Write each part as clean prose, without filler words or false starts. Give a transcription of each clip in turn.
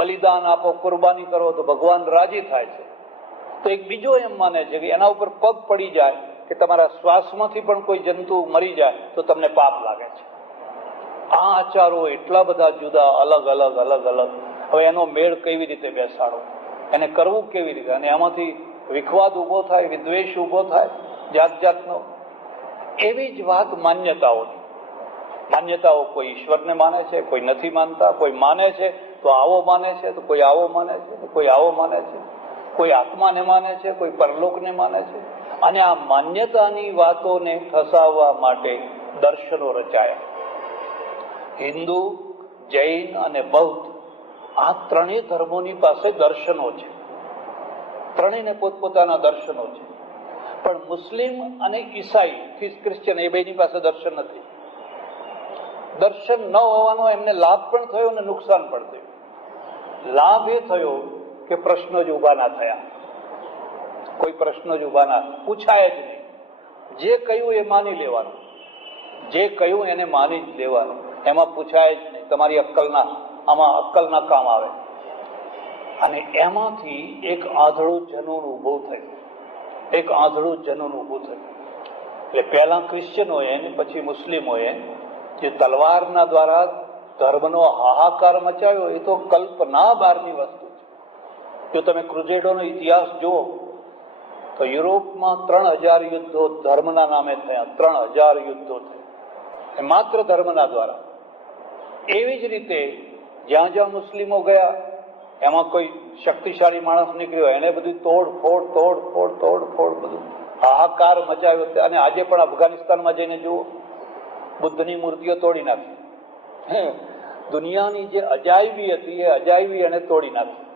બલિદાન આપો, કુરબાની કરો તો ભગવાન રાજી થાય છે. તો એક બીજો એમ માને છે કે એના ઉપર પગ પડી જાય કે તમારા શ્વાસમાંથી પણ કોઈ જંતુ મરી જાય તો તમને પાપ લાગે છે. આ આચારો એટલા બધા જુદા, અલગ અલગ અલગ અલગ. હવે એનો મેળ કેવી રીતે બેસાડો, એને કરવું કેવી રીતે? અને એમાંથી વિખવાદ ઉભો થાય, વિદ્વેષ ઉભો થાય જાત જાતનો. એવી જ વાત માન્યતાઓની. માન્યતાઓ કોઈ ઈશ્વરને માને છે, કોઈ નથી માનતા. કોઈ માને છે તો આવો માને છે, તો કોઈ આવો માને છે, કોઈ આવો માને છે. કોઈ આત્માને માને છે, કોઈ પરલોકને માને છે. અને આ માન્યતાની વાતોને ફસાવવા માટે દર્શનો રચાયા. હિન્દુ, જૈન અને બૌદ્ધ આ ત્રણેય ધર્મોની પાસે દર્શનો છે. ત્રણેયને પોતપોતાના દર્શનો છે. પણ મુસ્લિમ અને ઈસાઈ, ક્રિશ્ચિયન, એ બેની પાસે દર્શન નથી. દર્શન ન હોવાનો એમને લાભ પણ થયો અને નુકસાન પણ થયું. લાભ એ થયો કે પ્રશ્નો જ ઉભા ના થયા. કોઈ પ્રશ્નો જ ઉભા ના પૂછાય જ નહીં. જે કહ્યું એ માની લેવાનું, જે કહ્યું એને માની જ લેવાનું. એમાં પૂછાય જ નહીં. તમારી આમાં અક્કલના કામ આવે. અને એમાંથી એક આંધળું જનૂન ઉભું થયું. એક આંધળું જનૂન ઉભું થયું. એટલે પહેલા ક્રિશ્ચિયનોએ ને પછી મુસ્લિમોએ જે તલવારના દ્વારા ધર્મનો હાહાકાર મચાવ્યો, એ તો કલ્પના બહારની વસ્તુ છે. જો તમે ક્રુસેડોનો ઇતિહાસ જુઓ તો યુરોપમાં 3000 યુદ્ધો ધર્મના નામે થયા. 3000 યુદ્ધો થયા માત્ર ધર્મના દ્વારા. એવી જ રીતે જ્યાં જ્યાં મુસ્લિમો ગયા એમાં કોઈ શક્તિશાળી માણસ નીકળ્યો, એને બધું તોડફોડ બધું હાહાકાર મચાવ્યો. અને આજે પણ અફઘાનિસ્તાનમાં જઈને જુઓ, બુદ્ધની મૂર્તિઓ તોડી નાખી. દુનિયાની જે અજાયબી હતી એ અજાયબી એને તોડી નાખી.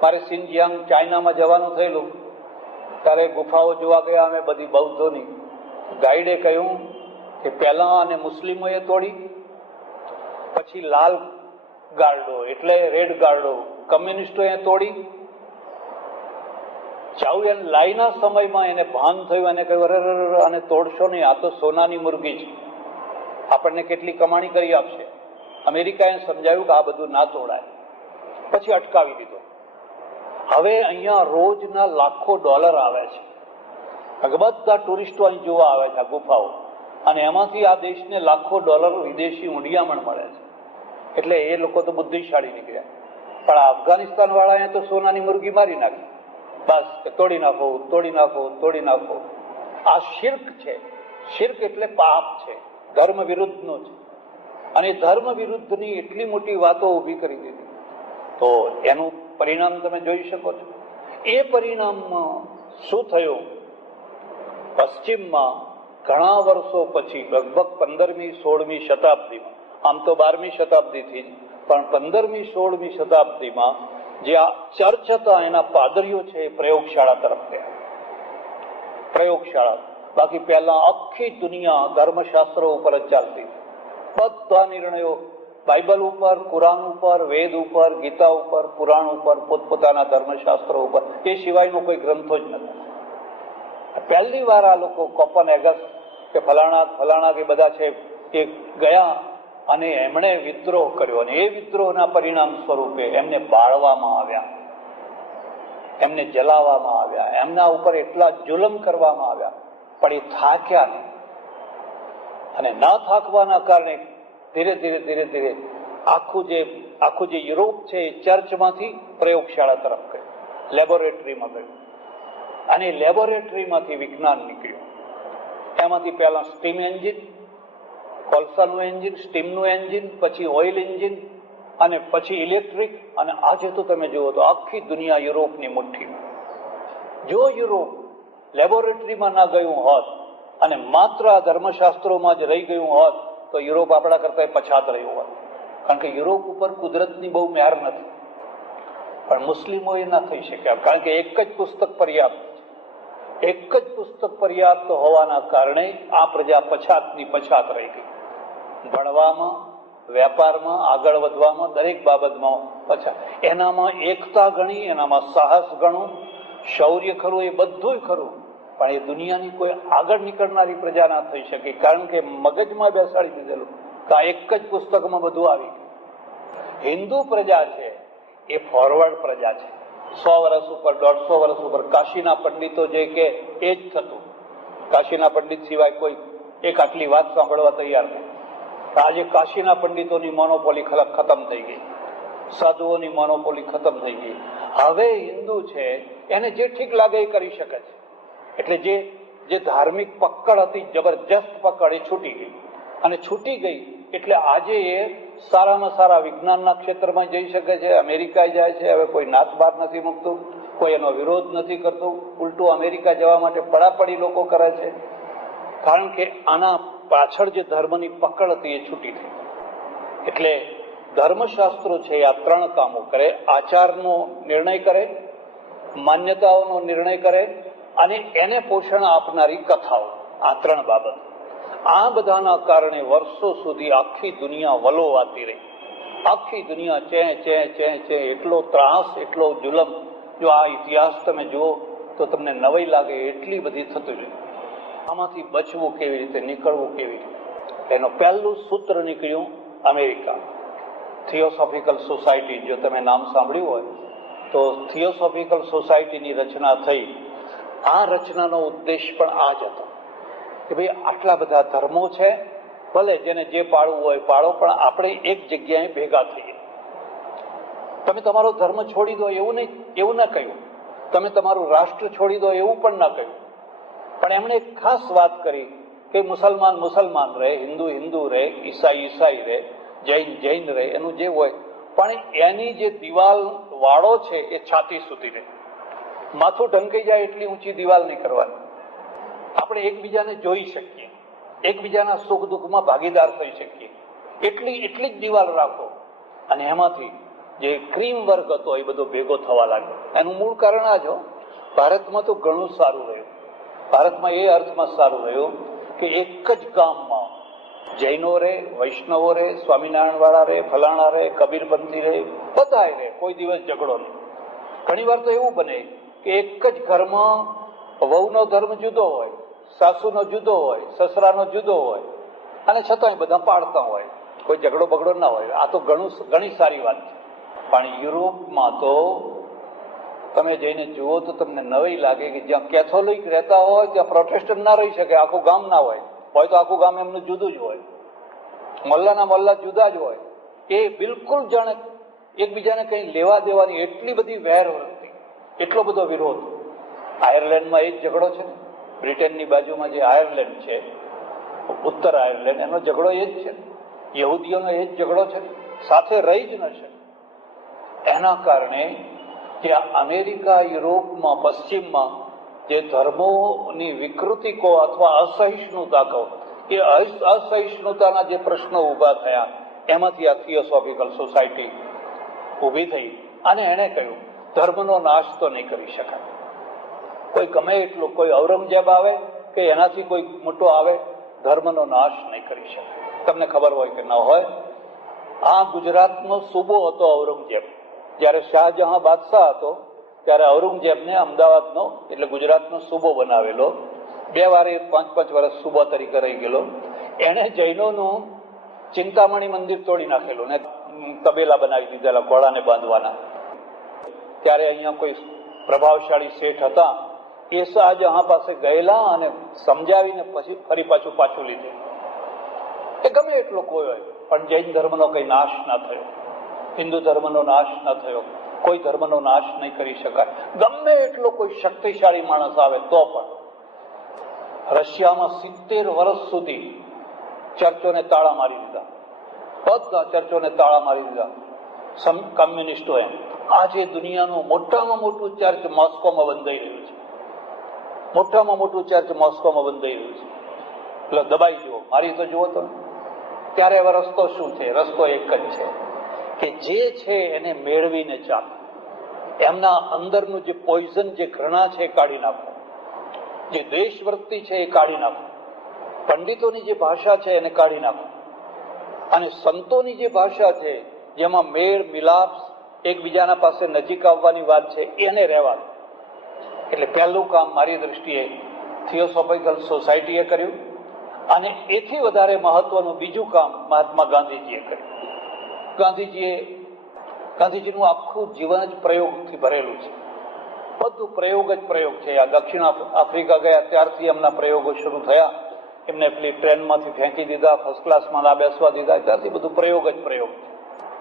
મારે સિનજિયાંગ ચાઇનામાં જવાનું થયેલું ત્યારે ગુફાઓ જોવા ગયા અમે બધી બૌદ્ધોની. ગાઈડે કહ્યું કે પહેલા અને મુસ્લિમોએ તોડી, પછી લાલ ગાર્ડો એટલે રેડ ગાર્ડો કમ્યુનિસ્ટોએ તોડી. ચાઉએન લાઈના સમયમાં એને ભાન થયું, એને કહ્યું અરે આને તોડશો નહીં, આ તો સોનાની મુરગી છે, આપણને કેટલી કમાણી કરી આપશે. અમેરિકાએ સમજાવ્યું કે આ બધું ના તોડાય. પછી અટકાવી દીધો. હવે અહીંયા રોજના લાખો ડોલર આવે છે. બધા ટુરિસ્ટો અહીં જોવા આવે છે આ ગુફાઓ, અને એમાંથી આ દેશને લાખો ડોલર વિદેશી ઊંડિયામણ મળે છે. એટલે એ લોકો તો બુદ્ધિશાળી નીકળ્યા. પણ આ અફઘાનિસ્તાન વાળાએ તો સોનાની મુરગી મારી નાખી. બસ તોડી નાખો, તોડી નાખો, તોડી નાખો. આ શિર્ક છે. શિર્ક એટલે પાપ છે, ધર્મ વિરુદ્ધનો છે. અને ધર્મ વિરુદ્ધની એટલી મોટી વાતો ઊભી કરી દીધી. તો એનું પરિણામ તમે જોઈ શકો છો. એ પરિણામમાં શું થયું? પશ્ચિમમાં ઘણા વર્ષો પછી, લગભગ 15મી 16મી શતાબ્દીમાં, આમ તો 12મી શતાબ્દીથી જ, પણ 15મી 16મી શતાબ્દીમાં જે આ ચર્ચ હતા એના પાદરીઓ છે એ પ્રયોગશાળા તરફ ગયા. પ્રયોગશાળા. બાકી પહેલા આખી દુનિયા ધર્મશાસ્ત્રો ઉપર જ ચાલતી. બધા નિર્ણયો બાઇબલ ઉપર, કુરાન ઉપર, વેદ ઉપર, ગીતા ઉપર, પુરાણ ઉપર, પોતપોતાના ધર્મશાસ્ત્રો ઉપર. એ સિવાયનો કોઈ ગ્રંથો જ નથી. પહેલી વાર આ લોકો કોપનહેગસ કે ફલાણા કે બધા છે એ ગયા અને એમણે વિદ્રોહ કર્યો. અને એ વિદ્રોહના પરિણામ સ્વરૂપે એમને બાળવામાં આવ્યા, એમને જલાવવામાં આવ્યા, એમના ઉપર એટલા જુલમ કરવામાં આવ્યા. પણ એ થાક્યા નહીં. અને ના થાકવાના કારણે ધીરે ધીરે આખું જે યુરોપ છે એ ચર્ચમાંથી પ્રયોગશાળા તરફ ગયું, લેબોરેટરીમાં ગયું. અને લેબોરેટરીમાંથી વિજ્ઞાન નીકળ્યું. એમાંથી પહેલા સ્ટીમ એન્જિન, કોલસાનું એન્જિન, સ્ટીમનું એન્જિન, પછી ઓઇલ એન્જિન, અને પછી ઇલેક્ટ્રિક. અને આજે તો તમે જુઓ તો આખી દુનિયા યુરોપની મુઠ્ઠીમાં. જો યુરોપ લેબોરેટરીમાં ના ગયું હોત અને માત્ર આ ધર્મશાસ્ત્રોમાં જ રહી ગયું હોત તો યુરોપ આપણા કરતા પછાત રહ્યું હોત. કારણ કે યુરોપ ઉપર કુદરતની બહુ મહેર નથી. પણ મુસ્લિમો એ ના થઈ શક્યા, કારણ કે એક જ પુસ્તક પર્યાપ્ત છે. એક જ પુસ્તક પર્યાપ્ત હોવાના કારણે આ પ્રજા પછાતની પછાત રહી ગઈ. ભણવામાં, વેપારમાં, આગળ વધવામાં, દરેક બાબતમાં પછાત. એનામાં એકતા ગણી, એનામાં સાહસ ગણું, શૌર્ય ખરું, એ બધું ખરું. પણ એ દુનિયાની કોઈ આગળ નીકળનારી પ્રજા ના થઈ શકે, કારણ કે મગજમાં બેસાડી દીધેલું કે આ એક જ પુસ્તકમાં બધું આવી ગયું. હિન્દુ પ્રજા છે એ ફોરવર્ડ પ્રજા છે. 100 વર્ષ ઉપર 150 વર્ષ ઉપર કાશીના પંડિતો જે કે એ જ થતું. કાશીના પંડિત સિવાય કોઈ એક આટલી વાત સાંભળવા તૈયાર નહીં. આજે કાશીના પંડિતોની મોનોપોલી ખતમ થઈ ગઈ, સાધુઓની મોનોપોલી ખતમ થઈ ગઈ. હવે હિન્દુ છે એને જે ઠીક લાગે એ કરી શકે છે. એટલે જે ધાર્મિક પકડ હતી, જબરજસ્ત પકડ, એ છૂટી ગઈ. અને છૂટી ગઈ એટલે આજે એ સારામાં સારા વિજ્ઞાનના ક્ષેત્રમાં જઈ શકે છે, અમેરિકા જાય છે. હવે કોઈ નાત બાર નથી મૂકતું, કોઈ એનો વિરોધ નથી કરતું. ઉલટું અમેરિકા જવા માટે પડાપડી લોકો કરે છે, કારણ કે આના પાછળ જે ધર્મની પકડ હતી એ છૂટી થઈ. એટલે ધર્મશાસ્ત્રો છે આ 3 કામો કરે: આચારનો નિર્ણય કરે, માન્યતાઓનો નિર્ણય કરે, અને એને પોષણ આપનારી કથાઓ. આ 3 બાબત. આ બધાના કારણે વર્ષો સુધી આખી દુનિયા વલોવાતી રહી. આખી દુનિયા ચે ચે ચે ચે, એટલો ત્રાસ, એટલો જુલમ. જો આ ઇતિહાસ તમે જુઓ તો તમને નવાઈ લાગે, એટલી બધી થતી રહી. આમાંથી બચવું કેવી રીતે, નીકળવું કેવી રીતે? એનું પહેલું સૂત્ર નીકળ્યું અમેરિકા, થિયોસોફિકલ સોસાયટી. જો તમે નામ સાંભળ્યું હોય તો થિયોસોફિકલ સોસાયટીની રચના થઈ. આ રચનાનો ઉદ્દેશ પણ આ જ હતો કે ભાઈ આટલા બધા ધર્મો છે, ભલે જેને જે પાળવું હોય પાળો, પણ આપણે એક જગ્યાએ ભેગા થઈએ. તમે તમારો ધર્મ છોડી દો એવું ના કહ્યું, તમે તમારું રાષ્ટ્ર છોડી દો એવું પણ ના કહ્યું. પણ એમણે એક ખાસ વાત કરી કે મુસલમાન મુસલમાન રહે, હિન્દુ હિન્દુ રહે, ઈસાઈ ઈસાઈ રહે, જૈન જૈન રહે, એનું જે હોય, પણ એની જે દિવાલ વાળો છે એ છાતી સુધી રહે. માથું ઢંકાઈ જાય એટલી ઊંચી દિવાલ નહીં કરવાની. આપણે એકબીજાને જોઈ શકીએ, એકબીજાના સુખ દુઃખમાં ભાગીદાર થઈ શકીએ, એટલી જ દિવાલ રાખો. અને એમાંથી જે ક્રીમ વર્ગ હતો એ બધો ભેગો થવા લાગ્યો. એનું મૂળ કારણ આ જ હો. ભારતમાં તો ઘણું સારું રહ્યું. ભારતમાં એ અર્થમાં સારું રહ્યું કે એક જ ગામમાં જૈનો રહે, વૈષ્ણવો રહે, સ્વામિનારાયણ વાળા રહે, ફલાણા રહે, કબીરપંથી રહે, બધા રહે, કોઈ દિવસ ઝઘડો નહીં. ઘણી વાર તો એવું બને કે એક જ ઘરમાં વહુનો ધર્મ જુદો હોય, સાસુનો જુદો હોય, સસરાનો જુદો હોય, અને છતાંય બધા પાડતા હોય, કોઈ ઝઘડો બગડો ના હોય. આ તો ઘણી સારી વાત છે. પણ યુરોપમાં તો તમે જઈને જુઓ તો તમને નવાઈ લાગે કે જ્યાં કેથોલિક રહેતા હોય ત્યાં પ્રોટેસ્ટન્ટ ના રહી શકે. આખું ગામ ના હોય તો આખું ગામ એમનું જુદું જ હોય, મોલ્લાના મોલ્લા જુદા જ હોય. એ બિલકુલ જાણે એકબીજાને કઈ લેવા દેવાની એટલી બધી વેર વૃત્તિ, એટલો બધો વિરોધ. આયર્લેન્ડમાં એ જ ઝઘડો છે ને, બ્રિટનની બાજુમાં જે આયર્લેન્ડ છે, ઉત્તર આયર્લેન્ડ, એનો ઝઘડો એ જ છે. યહૂદીઓનો એ જ ઝઘડો છે, સાથે રહી જ ન શકે. એના કારણે કે અમેરિકા, યુરોપમાં, પશ્ચિમમાં જે ધર્મોની વિકૃતિ કહો અથવા અસહિષ્ણુતા કહો, એ અસહિષ્ણુતાના જે પ્રશ્નો ઉભા થયા, એમાંથી આ થિયોસોફિકલ સોસાયટી ઉભી થઈ. અને એને કહ્યું ધર્મનો નાશ તો નહીં કરી શકાય. કોઈ ગમે એટલો, કોઈ ઔરંગઝેબ આવે કે એનાથી કોઈ મોટો આવે, ધર્મનો નાશ નહીં કરી શકાય. તમને ખબર હોય કે ન હોય, આ ગુજરાતનો સૂબો હતો ઔરંગઝેબ. જયારે શાહજહાં બાદશાહ હતો ત્યારે ઔરંગઝેબને અમદાવાદનો એટલે ગુજરાતનો સૂબો બનાવેલો. 2 વાર 5-5 વર્ષ સૂબો તરીકે રહી ગયેલો. એને જૈનોનું ચિંતામણી મંદિર તોડી નાખેલું ને તબેલા બનાવી દીધેલા ઘોડાને બાંધવાના. ત્યારે અહીંયા કોઈ પ્રભાવશાળી શેઠ હતા, એ શાહજહાં પાસે ગયેલા અને સમજાવીને પછી ફરી પાછું લીધું. એ ગમે એટલો કોઈ હોય, પણ જૈન ધર્મનો કઈ નાશ ના થયો, હિન્દુ ધર્મનો નાશ ન થયો, કોઈ ધર્મનો નાશ નહીં કરી શકાય. ગમે એટલો કોઈ શક્તિશાળી માણસ આવે તો પણ. રશિયામાં 70 વર્ષ સુધી ચર્ચોને તાળા મારી દીધા, બધા ચર્ચોને તાળા મારી દીધા કમ્યુનિસ્ટોએ. આજે દુનિયાનું મોટામાં મોટું ચર્ચ મોસ્કોમાં બંધાઈ રહ્યું છે. મોટામાં મોટું ચર્ચ મોસ્કોમાં બંધાઈ રહ્યું છે. એટલે દબાઈ જુઓ, મારી તો જુઓ તો. ત્યારે હવે રસ્તો શું છે? રસ્તો એક જ છે કે જે છે એને મેળવીને ચાલો. એમના અંદરનું જે પોઈઝન, જે ઘૃણા છે એ કાઢી નાખો, જે દેશવૃત્તિ છે એ કાઢી નાખો, પંડિતોની જે ભાષા છે એને કાઢી નાખો, અને સંતોની જે ભાષા છે જેમાં મેળ મિલાપ, એકબીજાના પાસે નજીક આવવાની વાત છે, એને રહેવા દો. એટલે પહેલું કામ મારી દ્રષ્ટિએ થિયોસોફિકલ સોસાયટીએ કર્યું. અને એથી વધારે મહત્વનું બીજું કામ મહાત્મા ગાંધીજીએ કર્યું. ગાંધીજીએ ગાંધીજીનું આખું જીવન જ પ્રયોગથી ભરેલું છે. બધું પ્રયોગ જ પ્રયોગ છે. આ દક્ષિણ આફ્રિકા ગયા ત્યારથી એમના પ્રયોગો શરૂ થયા. એમને પેલી ટ્રેનમાંથી ફેંકી દીધા, ફર્સ્ટ ક્લાસમાં ના બેસવા દીધા, ત્યારથી બધું પ્રયોગ જ પ્રયોગ છે.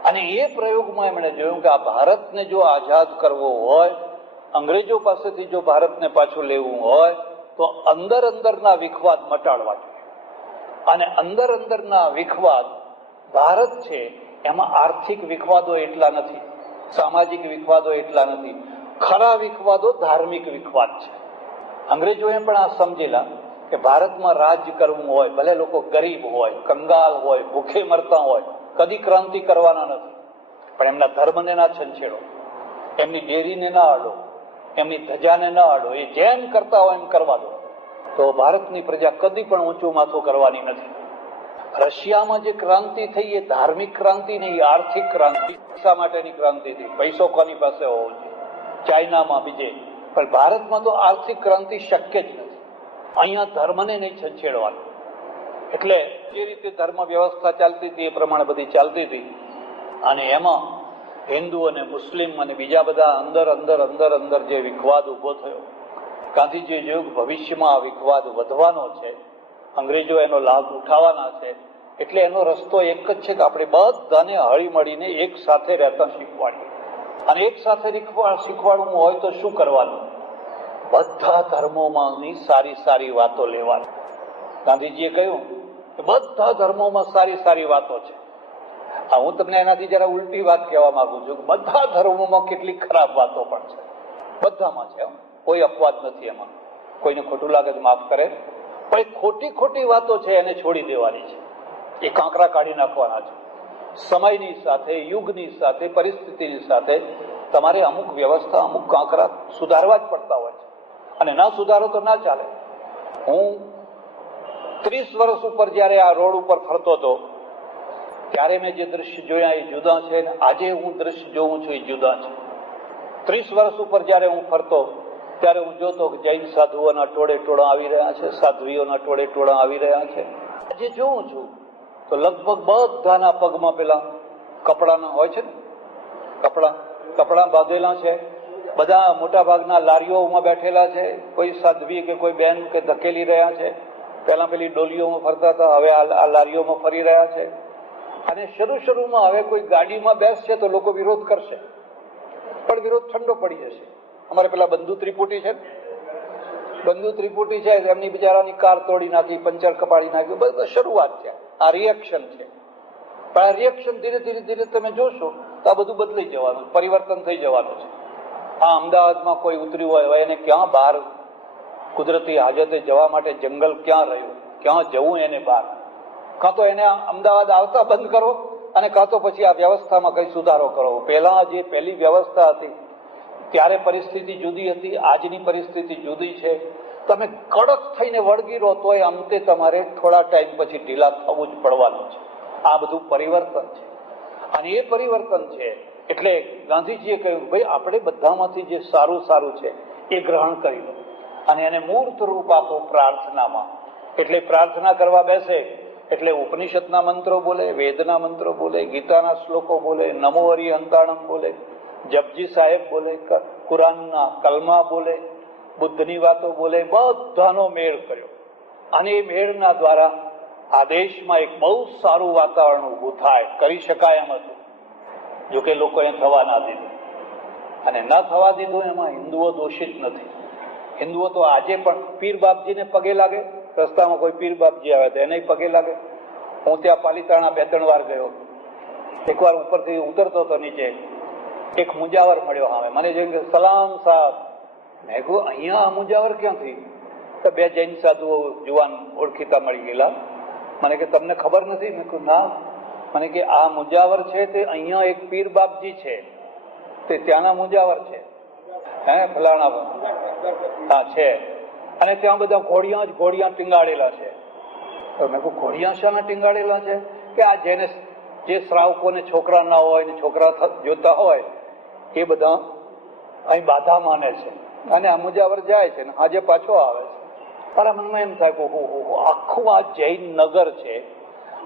અને એ પ્રયોગમાં એમણે જોયું કે આ ભારતને જો આઝાદ કરવો હોય, અંગ્રેજો પાસેથી જો ભારતને પાછું લેવું હોય, તો અંદર અંદરના વિખવાદ મટાડવા જોઈએ. અને અંદર અંદરના વિખવાદ ભારત છે એમાં આર્થિક વિખવાદો એટલા નથી, સામાજિક વિખવાદો એટલા નથી. ખરા વિખવાદો ધાર્મિક વિખવાદ છે. અંગ્રેજોએ પણ આ સમજેલા કે ભારતમાં રાજ કરવું હોય, ભલે લોકો ગરીબ હોય, કંગાલ હોય, ભૂખે મરતા હોય, કદી ક્રાંતિ કરવાના નથી, પણ એમના ધર્મને ના છંછેડો, એમની ડેરીને ના અડો, એમની ધજાને ના અડો. એ જેમ કરતા હોય એમ કરવા દો, તો ભારતની પ્રજા કદી પણ ઊંચું માથું કરવાની નથી. રશિયામાં જે ક્રાંતિ થઈ એ ધાર્મિક ક્રાંતિ નહીં, આર્થિક ક્રાંતિ, પૈસા માટેની ક્રાંતિ થઈ. પૈસો કોની પાસે હોવો જોઈએ, ચાઇનામાં બીજે. પણ ભારતમાં તો આર્થિક ક્રાંતિ શક્ય જ નથી. અહીંયા ધર્મને નહીં છંછેડવાનું. એટલે જે રીતે ધર્મ વ્યવસ્થા ચાલતી હતી એ પ્રમાણે બધી ચાલતી હતી. અને એમાં હિન્દુ અને મુસ્લિમ અને બીજા બધા અંદર અંદર અંદર અંદર જે વિખવાદ ઉભો થયો, ગાંધીજીએ જોયું કે ભવિષ્યમાં આ વિખવાદ વધવાનો છે, અંગ્રેજો એનો લાભ ઉઠાવવાના છે. એટલે એનો રસ્તો એક જ છે કે આપણે બધાને હળી મળીને એક સાથે રહેતા શીખવાડીએ. અને એક સાથે શીખવાડવું હોય તો શું કરવાનું? બધા ધર્મોમાંની સારી સારી વાતો લેવાની. ગાંધીજીએ કહ્યું કે બધા ધર્મોમાં સારી સારી વાતો છે. હું તમને એનાથી જરા ઉલટી વાત કહેવા માંગુ છું કે બધા ધર્મોમાં કેટલીક ખરાબ વાતો પણ છે. બધામાં છે, કોઈ અપવાદ નથી એમાં. કોઈને ખોટું લાગે તો માફ કરે, પણ ખોટી ખોટી વાતો છે એને છોડી દેવાની છે. એ કાંકરા કાઢી નાખવાના છે. સમયની સાથે, યુગની સાથે, પરિસ્થિતિની સાથે તમારે અમુક વ્યવસ્થા, અમુક કાંકરા સુધારવા જ પડતા હોય છે. અને ના સુધારો તો ના ચાલે. હું 30 વર્ષ ઉપર જયારે આ રોડ ઉપર ફરતો હતો ત્યારે મેં જે દ્રશ્ય જોયા એ જુદા છે, અને આજે હું દ્રશ્ય જોઉં છું એ જુદા છે. 30 વર્ષ ઉપર જયારે હું ફરતો ત્યારે હું જોતો કે જૈન સાધુઓના ટોળે ટોળા આવી રહ્યા છે, સાધ્વીઓના ટોળે ટોળા આવી રહ્યા છે. આજે જોઉં છું તો લગભગ બધાના પગમાં પેલા કપડાના હોય છે ને, કપડા બાંધેલા છે. બધા મોટા ભાગના લારીઓમાં બેઠેલા છે. કોઈ સાધ્વી કે કોઈ બેન કે ધકેલી રહ્યા છે. પેલા પેલી ડોલીઓમાં ફરતા હતા, હવે આ લારીઓમાં ફરી રહ્યા છે. અને શરૂમાં હવે કોઈ ગાડીમાં બેસશે તો લોકો વિરોધ કરશે, પણ વિરોધ ઠંડો પડી જશે. અમારે પેલા બંધુ ત્રિપુટી છે, એમની બિચારાની કાર તોડી નાખી, પંચર કપાડી નાખ્યું. બસ શરૂઆત છે, આ રિએક્શન છે. પણ આ રિએક્શન ધીરે ધીરે તમે જોશો તો આ બધું બદલાઈ જવાનું, પરિવર્તન થઈ જવાનું છે. આ અમદાવાદમાં કોઈ ઉતર્યું હોય, એને ક્યાં બહાર કુદરતી હાજતે જવા માટે જંગલ ક્યાં રહ્યું, ક્યાં જવું એને બહાર? કાં તો એને અમદાવાદ આવતા બંધ કરો, અને કાં તો પછી આ વ્યવસ્થામાં કઈ સુધારો કરો. પહેલી વ્યવસ્થા હતી ત્યારે પરિસ્થિતિ જુદી હતી, આજની પરિસ્થિતિ જુદી છે. તમે કડક થઈને વળગી રહો તોય અંતે તમારે થોડા ટાઈમ પછી ઢીલા થવું જ પડવાનું છે. આ બધું પરિવર્તન છે, અને એ પરિવર્તન છે એટલે ગાંધીજીએ કહ્યું ભાઈ આપણે બધામાંથી જે સારું છે એ ગ્રહણ કરી લો અને એને મૂર્ત રૂપ આપો પ્રાર્થનામાં. એટલે પ્રાર્થના કરવા બેસે એટલે ઉપનિષદના મંત્રો બોલે, વેદના મંત્રો બોલે, ગીતાના શ્લોકો બોલે, નમો હરિહંતાણમ બોલે, જપજી સાહેબ બોલે, કુરાનના કલમા બોલે, બુદ્ધની વાતો બોલે. બધાનો મેળ કર્યો, અને એ મેળના દ્વારા આ દેશમાં એક બહુ સારું વાતાવરણ ઉભું થાય, કરી શકાય એમ હતું. જોકે લોકોએ થવા ના દીધું, અને ન થવા દીધું એમાં હિન્દુઓ દોષિત નથી. હિન્દુઓ તો આજે પણ પીર બાપજીને પગે લાગે, રસ્તામાં કોઈ પીર બાપજી આવે તો એને પગે લાગે. હું ત્યાં પાલિતાણા 2-3 વાર ગયો. એકવાર ઉપરથી ઉતરતો હતો નીચે, એક મુજાવર મળ્યો સામે. મને જોઈને સલામ સાહેબ. મેં કહ્યું અહીંયા આ મુજાવર ક્યાંથી? તો 2 જૈન સાધુઓ જુવાન ઓળખીતા મળી ગયેલા. મને કે તમને ખબર નથી? મેં કહ્યું ના. મને કે આ મુજાવર છે તે અહીંયા એક પીર બાપજી છે, તે ત્યાંના મુજાવર છે. ફલાણા હા છે, અને ત્યાં બધા ઘોડિયા ટીંગાડેલા છે. મેં કહું ઘોડિયા શાના ટીંગાડેલા છે? કે આ જે શ્રાવકોને છોકરા ના હોય ને છોકરા જોતા હોય એ બધા અહીં બાધા માને છે, અને આ મુજાવર જાય છે ને આજે પાછો આવે છે. મારા મનમાં એમ થાય કે આખું આ જૈન નગર છે,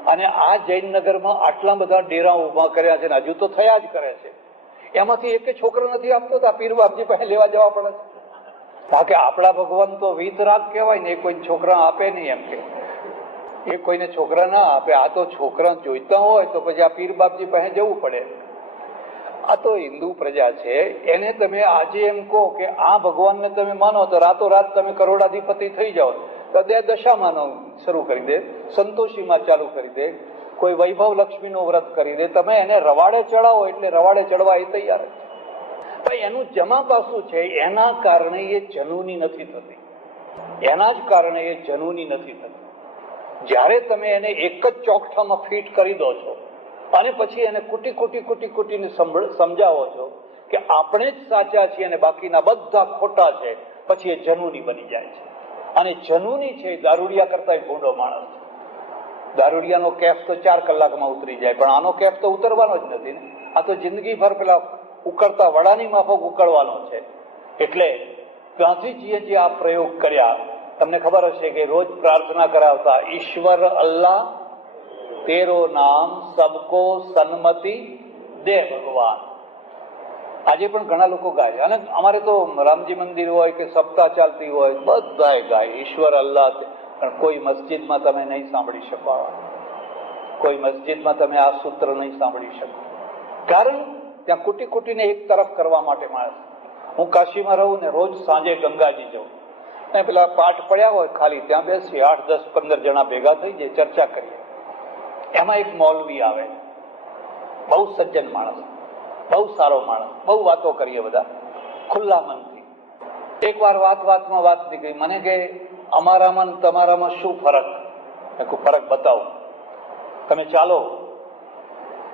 અને આ જૈન નગરમાં આટલા બધા ડેરા ઉભા કર્યા છે ને હજુ તો થયા જ કરે છે. એમાંથી એક છોકરો નથી આપતો તો આ પીર બાપજી પાસે લેવા જવા પડે છે. બાકી આપણા ભગવાન તો વીતરાગ કહેવાય ને, એ કોઈ છોકરા આપે નહીં. એમ કે એ કોઈને છોકરા ના આપે. આ તો છોકરા જોઈતા હોય તો પછી આ પીર બાપજી પાસે જવું પડે. આ તો હિન્દુ પ્રજા છે, એને તમે આજે એમ કહો કે આ ભગવાનને તમે માનો તો રાતોરાત તમે કરોડાધિપતિ થઈ જાઓ. તો દશામાનો શરૂ કરી દે, સંતોષીમાં ચાલુ કરી દે, કોઈ વૈભવ લક્ષ્મીનું વ્રત કરી દે. તમે એને રવાડે ચડાવો એટલે રવાડે ચડવા એ તૈયાર છે. પણ એનું જમા પાસું છે, એના કારણે એ જનૂની નથી થતી. એના જ કારણે એ જનૂની નથી થતી. જ્યારે તમે એને એક જ ચોકઠામાં ફિટ કરી દો છો અને પછી એને કુટીને સમજાવો છો કે આપણે જ સાચા છીએ અને બાકીના બધા ખોટા છે, પછી એ જનૂની બની જાય છે. અને જનૂની છે દારૂડિયા કરતા ભૂંડો માણસ છે. દારૂડિયાનો કેફ તો 4 કલાકમાં ઉતરી જાય, પણ આનો કેફ તો ઉતરવાનો જ નથી ને. આ તો જિંદગીભર પેલા ઉકળતા વડાની માફક ઉકળવાનો છે. એટલે ગાંધીજીએ જે આ પ્રયોગ કર્યા, તમને ખબર હશે કે રોજ પ્રાર્થના કરાવતા, ઈશ્વર અલ્લાહ તેરો નામ સબકો સન્મતિ દે ભગવાન. આજે પણ ઘણા લોકો ગાય. અને અમારે તો રામજી મંદિર હોય કે સપ્તાહ ચાલતી હોય, બધાય ગાય ઈશ્વર અલ્લાહ. પણ કોઈ મસ્જિદમાં તમે નહીં સાંભળી શકો, કોઈ મસ્જિદમાં તમે આ સૂત્ર નહીં સાંભળી શકો. કારણ ત્યાં કુટીને એક તરફ કરવા માટે માણસ. હું કાશીમાં રહું ને રોજ સાંજે ગંગાજી જાઉં, પેલા પાઠ પડ્યા હોય ખાલી, ત્યાં બેસી 8, 10, 15 જણા ભેગા થઈ જાય, ચર્ચા કરીએ. એમાં એક મૌલવી આવે, બહુ સજ્જન માણસ, બહુ સારો માણસ, બહુ વાતો કરીએ બધા ખુલ્લા મનથી. એક વાર વાતમાં વાત નીકળી, મને કે અમારામાં તમારામાં શું ફરક? ફરક બતાવો. તમે ચાલો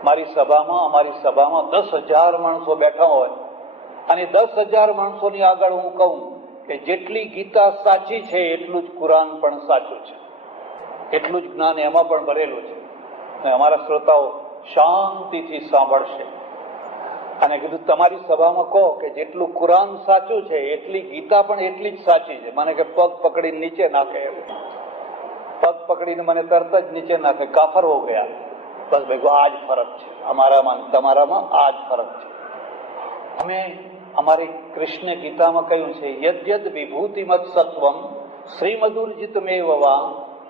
અમારી સભામાં 10,000 માણસો બેઠા હોય અને 10,000 માણસોની આગળ હું કહું કે જેટલી ગીતા સાચી છે એટલું જ કુરાન પણ સાચું છે, એટલું જ જ્ઞાન એમાં પણ ભરેલું છે. અમારા શ્રોતાઓ શાંતિથી સાંભળશે. અને કીધું તમારી સભામાં કહો કે જેટલું કુરાન સાચું છે એટલી ગીતા પણ એટલી જ સાચી છે. મને કે પગ પકડીને નીચે નાખે, પગ પકડીને મને તરત જ નીચે નાખે, કાફર હો ગયા. બસ ભેગો આ જ ફરક છે, અમારામાં તમારામાં આ જ ફરક છે. અમે અમારી કૃષ્ણ ગીતામાં કહ્યું છે, યદ્યદ વિભૂતિમત સત્વમ શ્રીમદુર્જિત મેવવા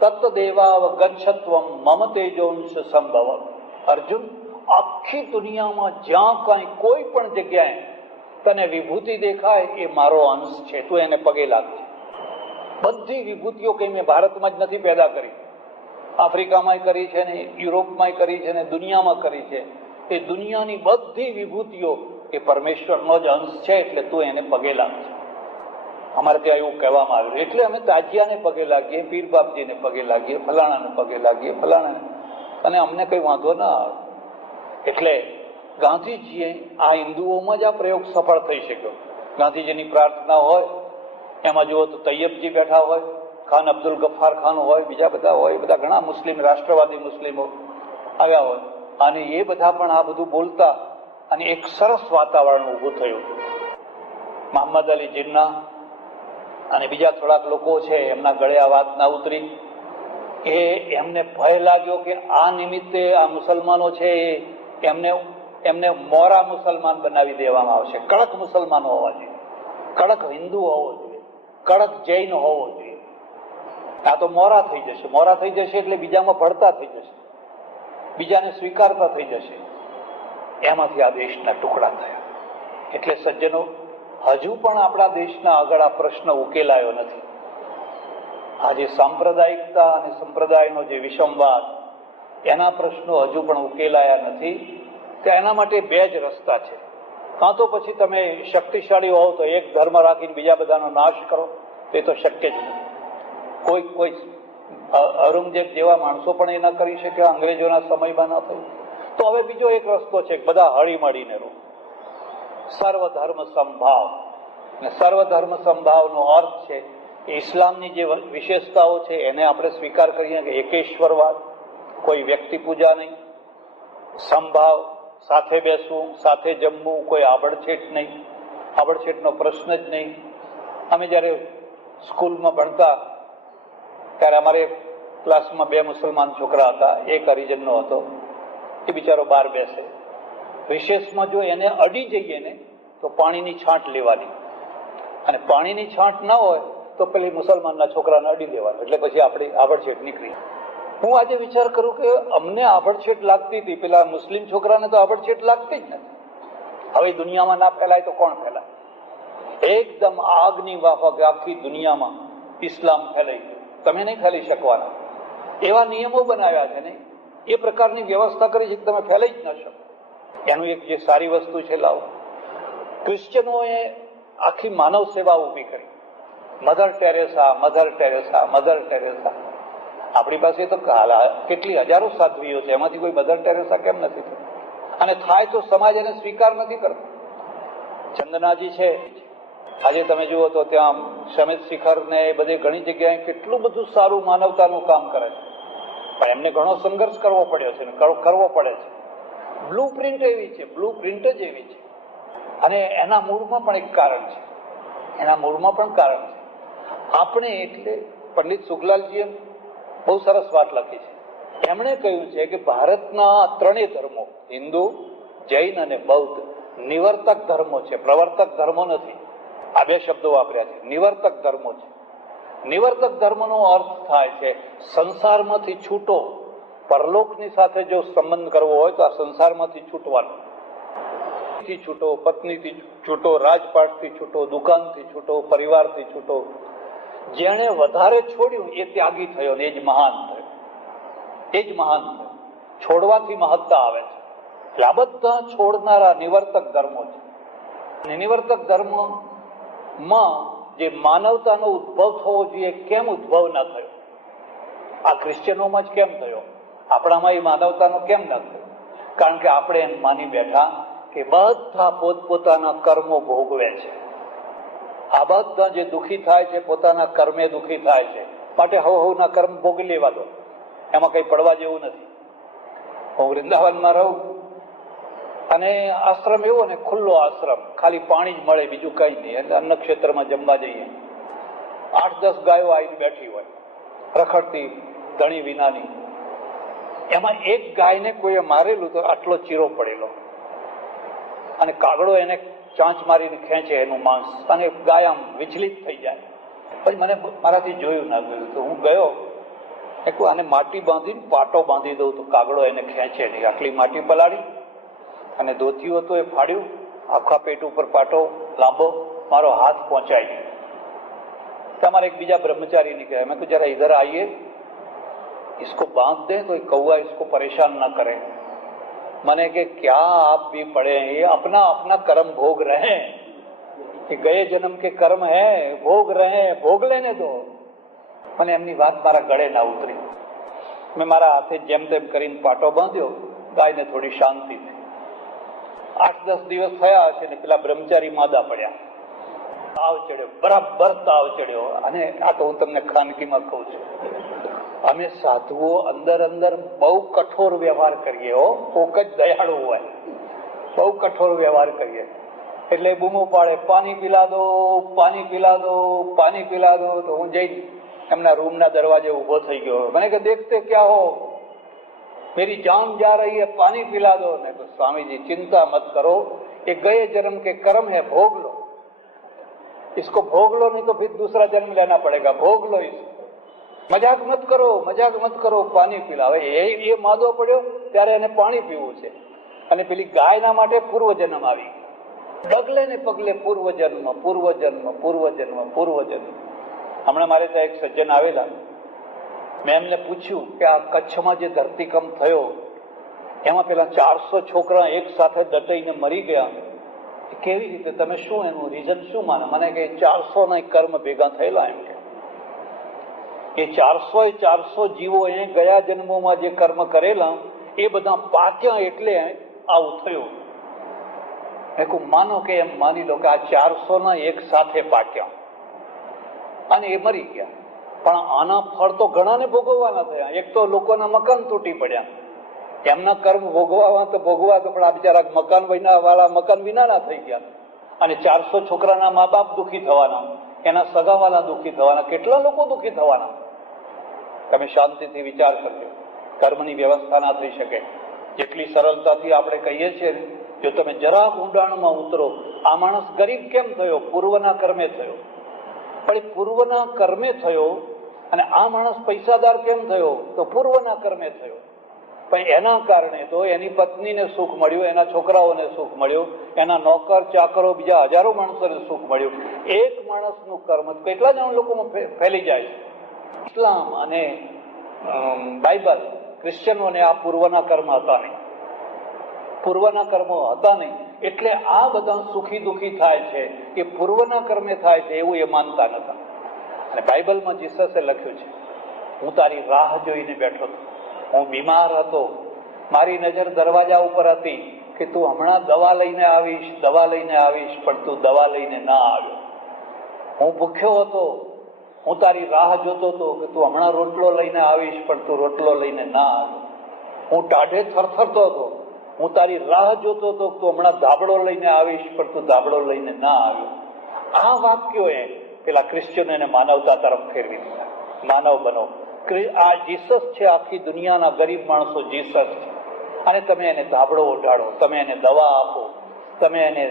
તત્દેવાવ ગચ્છત્વમ મમ તેજોંશ સંભવ. અર્જુન, આખી દુનિયામાં જ્યાં કઈ કોઈ પણ જગ્યાએ તને વિભૂતિ દેખાય એ મારો અંશ છે, તું એને પગે લાગજે. બધી વિભૂતિઓ કઈ મેં ભારતમાં જ નથી પેદા કરી, આફ્રિકામાં કરી છે ને, યુરોપમાં કરી છે ને, દુનિયામાં કરી છે. એ દુનિયાની બધી વિભૂતિઓ એ પરમેશ્વરનો જ અંશ છે, એટલે તું એને પગે લાગજે. અમારે ત્યાં એવું કહેવામાં આવ્યું. એટલે અમે તાજિયાને પગે લાગીએ, પીર બાપજીને પગે લાગીએ, ફલાણાને પગે લાગીએ, ફલાણાને, અને અમને કઈ વાંધો ના આવે. એટલે ગાંધીજીએ આ હિન્દુઓમાં જ આ પ્રયોગ સફળ થઈ શક્યો. ગાંધીજીની પ્રાર્થના હોય એમાં જુઓ તો તૈયબજી બેઠા હોય, ખાન અબ્દુલ ગફ્ફાર ખાન હોય, બીજા બધા હોય, બધા ઘણા મુસ્લિમ રાષ્ટ્રવાદી મુસ્લિમો આવ્યા હોય, અને એ બધા પણ આ બધું બોલતા અને એક સરસ વાતાવરણ ઊભું થયું. મોહમ્મદ અલી જીન્ના અને બીજા થોડાક લોકો છે, એમના ગળે આ વાત ના ઉતરી. એમને ભય લાગ્યો કે આ નિમિત્તે આ મુસલમાનો છે એમને મોરા મુસલમાન બનાવી દેવામાં આવશે. કડક મુસલમાનો હોવા જોઈએ, કડક હિન્દુ હોવો જોઈએ, કડક જૈન હોવો જોઈએ. આ તો મોરા થઈ જશે. મોરા થઈ જશે એટલે બીજામાં ભળતા થઈ જશે, બીજાને સ્વીકારતા થઈ જશે. એમાંથી આ દેશના ટુકડા થયા. એટલે સજ્જનો, હજુ પણ આપણા દેશના આગળ આ પ્રશ્ન ઉકેલાયો નથી. આજે સાંપ્રદાયિકતા અને સંપ્રદાયનો જે વિષમવાદ, એના પ્રશ્નો હજુ પણ ઉકેલાયા નથી. તો એના માટે 2 જ રસ્તા છે. કાં તો પછી તમે શક્તિશાળી હોવ તો એક ધર્મ રાખીને બીજા બધાનો નાશ કરો, તે તો શક્ય જ નથી. કોઈ ઔરંગઝેબ જેવા માણસો પણ એ ના કરી શકે, અંગ્રેજોના સમયમાં ના થયું. તો હવે બીજો એક રસ્તો છે, બધા હળી મળીને રહો, સર્વધર્મ સંભાવ. સર્વધર્મ સંભાવનો અર્થ છે ઇસ્લામની જે વિશેષતાઓ છે એને આપણે સ્વીકાર કરીએ કે એકેશ્વરવાદ, કોઈ વ્યક્તિ પૂજા નહીં, સંભાવ, સાથે બેસવું, સાથે જમવું, કોઈ આબડછેટ નહીં, આબડછેટનો પ્રશ્ન જ નહીં. અમે જયારે સ્કૂલમાં ભણતા ત્યારે અમારે ક્લાસમાં 2 મુસલમાન છોકરા હતા, એક હરિજનનો હતો. એ બિચારો બહાર બેસે, વિશેષમાં જો એને અડી જઈએ ને તો પાણીની છાંટ લેવાની, અને પાણીની છાંટ ના હોય તો પેલી મુસલમાનના છોકરાને અડી દેવાનું, એટલે પછી આપણી આભડછેટ નીકળી. હું આજે વિચાર કરું કે અમને આભડછેટ લાગતી હતી, પેલા મુસ્લિમ છોકરાને તો આભડછેટ લાગતી જ નથી. હવે દુનિયામાં ના ફેલાય તો કોણ ફેલાય? એકદમ આગની વાફક આખી દુનિયામાં ઇસ્લામ ફેલાઈ ગયું, તમે નહીં ફેલાઈ શકવાના. એવા નિયમો બનાવ્યા છે ને, એ પ્રકારની વ્યવસ્થા કરી છે કે તમે ફેલાઈ જ ન શકો. એનું એક જે સારી વસ્તુ છે, લાવો, ક્રિશ્ચનોએ આખી માનવ સેવા ઉભી કરી. Mother Teresa, mother Teresa, mother Teresa. આપણી પાસે તો કેટલી હજારો સાધ્વીઓ છે, એમાંથી કોઈ મધર ટેરેસા કેમ નથી થતી? અને થાય તો સમાજ એને સ્વીકાર નથી કરતો. ચંદનાજી છે, આજે તમે જુઓ તો ત્યાં સમિત શિખર ને એ બધી ઘણી જગ્યાએ કેટલું બધું સારું માનવતાનું કામ કરે છે, પણ એમને ઘણો સંઘર્ષ કરવો પડ્યો છે, કરવો પડે છે. બ્લુ પ્રિન્ટ એવી છે, બ્લુ પ્રિન્ટ જ એવી છે. અને એના મૂળમાં પણ એક કારણ છે, એના મૂળમાં પણ કારણ છે. આપણે એટલે પંડિત સુખલાલજીએ બહુ સરસ વાત લખી છે. એમણે કહ્યું છે કે ભારતના ત્રણેય ધર્મો, હિન્દુ, જૈન અને બૌદ્ધ, નિવર્તક ધર્મો છે, પ્રવર્તક ધર્મો નથી. આ બે શબ્દો વાપર્યા છે, નિવર્તક ધર્મો છે. નિવર્તક ધર્મનો અર્થ થાય છે સંસારમાંથી છૂટો, પરલોકની સાથે જો સંબંધ કરવો હોય તો આ સંસારમાંથી છૂટવાનું. છૂટો, પત્નીથી છૂટો, રાજપાટથી છૂટો, દુકાનથી છૂટો, પરિવારથી છૂટો. જેણે વધારે છોડ્યું એ ત્યાગી થયો ને એ જ મહાન થયો, એ જ મહાન થયો. છોડવાથી મહત્તા આવે છે. એટલે આ બધા છોડનારા નિવર્તક ધર્મો છે. અને નિવર્તક ધર્મમાં જે માનવતાનો ઉદ્ભવ થવો જોઈએ, કેમ ઉદ્ભવ ના થયો? આ ક્રિશ્ચિયનોમાં જ કેમ થયો? આપણામાં એ માનવતાનો કેમ ના થયો? કારણ કે આપણે એમ માની બેઠા કે બધા પોતપોતાના કર્મો ભોગવે છે. આ બધા જે દુઃખી થાય છે પોતાના કર્મે દુઃખી થાય છે, માટે હવના કર્મ ભોગી લેવા દો, એમાં કઈ પડવા જેવું નથી. હું વૃંદાવનમાં રહું અને આશ્રમ એવો ને, ખુલ્લો આશ્રમ, ખાલી પાણી જ મળે, બીજું કઈ નહીં. એટલે અન્ન ક્ષેત્રમાં જમવા જઈએ, 8-10 ગાયો આવીને બેઠી હોય, રખડતી, ધણી વિનાની. એમાં એક ગાયને કોઈએ મારેલું તો આટલો ચીરો પડેલો, અને કાગડો એને ચાંચ મારીને ખેંચે એનું માંસ, અને ગાય આમ વિચલિત થઈ જાય. પછી મને મારાથી જોયું ના ગયું, તો હું ગયો, આને માટી બાંધીને પાટો બાંધી દઉં તો કાગડો એને ખેંચે નહીં. આટલી માટી પલાળી અને ધોતિયું હતું એ ફાડ્યું, આખા પેટ ઉપર પાટો લાંબો, મારો હાથ પહોંચાડી. તમારે એક બીજા બ્રહ્મચારી નીકળ્યા, મેં કહ્યું જરા ઇધર આइए, इसको बांध दे तो कौआ इसको परेशान ना करे. मैंने कि क्या आप भी पढ़े हैं, ये अपना अपना कर्म भोग रहे हैं, कि गए जन्म के कर्म है, भोग रहे हैं, भोग लेने दो. મને એમની વાત મારા ગળે ના ઉતરી. મેં મારા હાથે જેમ તેમ કરીને પાટો બાંધ્યો, ગાયને થોડી શાંતિ થઈ. 8-10 દિવસ થયા છે ને પેલા બ્રહ્મચારી માદા પડ્યા, તાવ ચડ્યો, બરાબર તાવ ચડ્યો. અને આ તો હું તમને ખાનગીમાં કહું છું, અમે સાધુઓ અંદર અંદર બહુ કઠોર વ્યવહાર કરીએ હો, કોક જ દયાળુ હોય, બહુ કઠોર વ્યવહાર કરીએ. એટલે બૂમો પાડે, પાણી પીલા દો, પાણી પીલા દો, પાણી પીલા દો. તો હું જઈ એમના રૂમના દરવાજે ઉભો થઈ ગયો. મને કે દેખતે ક્યા હો, मेरी जान जा रही है, पानी पिला दो. नहीं तो स्वामी जी चिंता मत करो, ये गए जन्म के कर्म है, भोग लो इसको, भोग लो, नहीं तो फिर दूसरा जन्म लेना पड़ेगा, भोग लो इसको. મજાક મત કરો, મજાક મત કરો, પાણી પીલાવે. એ માદો પડ્યો ત્યારે એને પાણી પીવું છે, અને પેલી ગાયના માટે પૂર્વજન્મ આવી ગયો. ડગલે ને પગલે પૂર્વજન્મ, પૂર્વજન્મ, પૂર્વજન્મ, પૂર્વજન્મ. હમણાં મારે ત્યાં એક સજ્જન આવેલા, મેં એમને પૂછ્યું કે આ કચ્છમાં જે ધરતીકંપ થયો એમાં પેલા 400 છોકરા એક સાથે દટાઈને મરી ગયા, કેવી રીતે, તમે શું એનું રીઝન શું માનો? મને કે 400 ના કર્મ ભેગા થયેલા. એમ કે એ 400 જીવો એ ગયા જન્મોમાં જે કર્મ કરેલા એ બધા પાક્યા, એટલે આવું થયું. મેં કહું માનો કે એમ માની લો કે આ 400 ના એક સાથે પાક્યા અને એ મરી ગયા, પણ આના ફળ તો ઘણાને ભોગવવાના થયા. એક તો લોકોના મકાન તૂટી પડ્યા, એમના કર્મ ભોગવવા તો ભોગવા તો, પણ આ બિચારા મકાન વાળા મકાન વિનાના થઈ ગયા. અને 400 છોકરાના મા બાપ દુઃખી થવાના, એના સગાવાલા દુઃખી થવાના, કેટલા લોકો દુઃખી થવાના. તમે શાંતિથી વિચાર કરજો. કર્મની વ્યવસ્થા ના થઈ શકે. જેટલી સરળતાથી આપણે કહીએ છીએ જો તમે જરાક ઊંડાણમાં ઉતરો, આ માણસ ગરીબ કેમ થયો? પૂર્વના કર્મે થયો. પણ એ પૂર્વના કર્મે થયો. અને આ માણસ પૈસાદાર કેમ થયો? તો પૂર્વના કર્મે થયો. પણ એના કારણે તો એની પત્નીને સુખ મળ્યું, એના છોકરાઓને સુખ મળ્યું, એના નોકર ચાકરો બીજા હજારો માણસોને સુખ મળ્યું. એક માણસનું કર્મ કેટલા જણ લોકોમાં ફેલી જાય છે. ઇસ્લામ અને બાઇબલ, ક્રિશ્ચનોને આ પૂર્વના કર્મ હતા નહીં, પૂર્વના કર્મો હતા નહીં. એટલે આ બધા સુખી દુઃખી થાય છે એ પૂર્વના કર્મે થાય છે એવું એ માનતા નતા. અને બાઇબલમાં જીસસે લખ્યું છે, હું તારી રાહ જોઈને બેઠો હતો, હું બીમાર હતો, મારી નજર દરવાજા ઉપર હતી કે તું હમણાં દવા લઈને આવીશ, દવા લઈને આવીશ, પણ તું દવા લઈને ના આવ્યો. હું ભૂખ્યો હતો, હું તારી રાહ જોતો હતો કે તું હમણાં રોટલો લઈને આવીશ, પણ તું રોટલો લઈને ના આવ્યો. હું ટાઢે થરથરતો હતો, હું તારી રાહ જોતો હતો કે તું હમણાં ધાબળો લઈને આવીશ, પણ તું ધાબળો લઈને ના આવ્યો. આ વાક્યોએ પેલા ક્રિશ્ચિયનોને માનવતા તરફ ફેરવી દીધા. માનવ બનો. આ જીસસ છે, આખી દુનિયાના ગરીબ માણસો જીસસ છે. અને તમે એને ધાબળો ઓઢાડો, તમે એને દવા આપો, તમે એને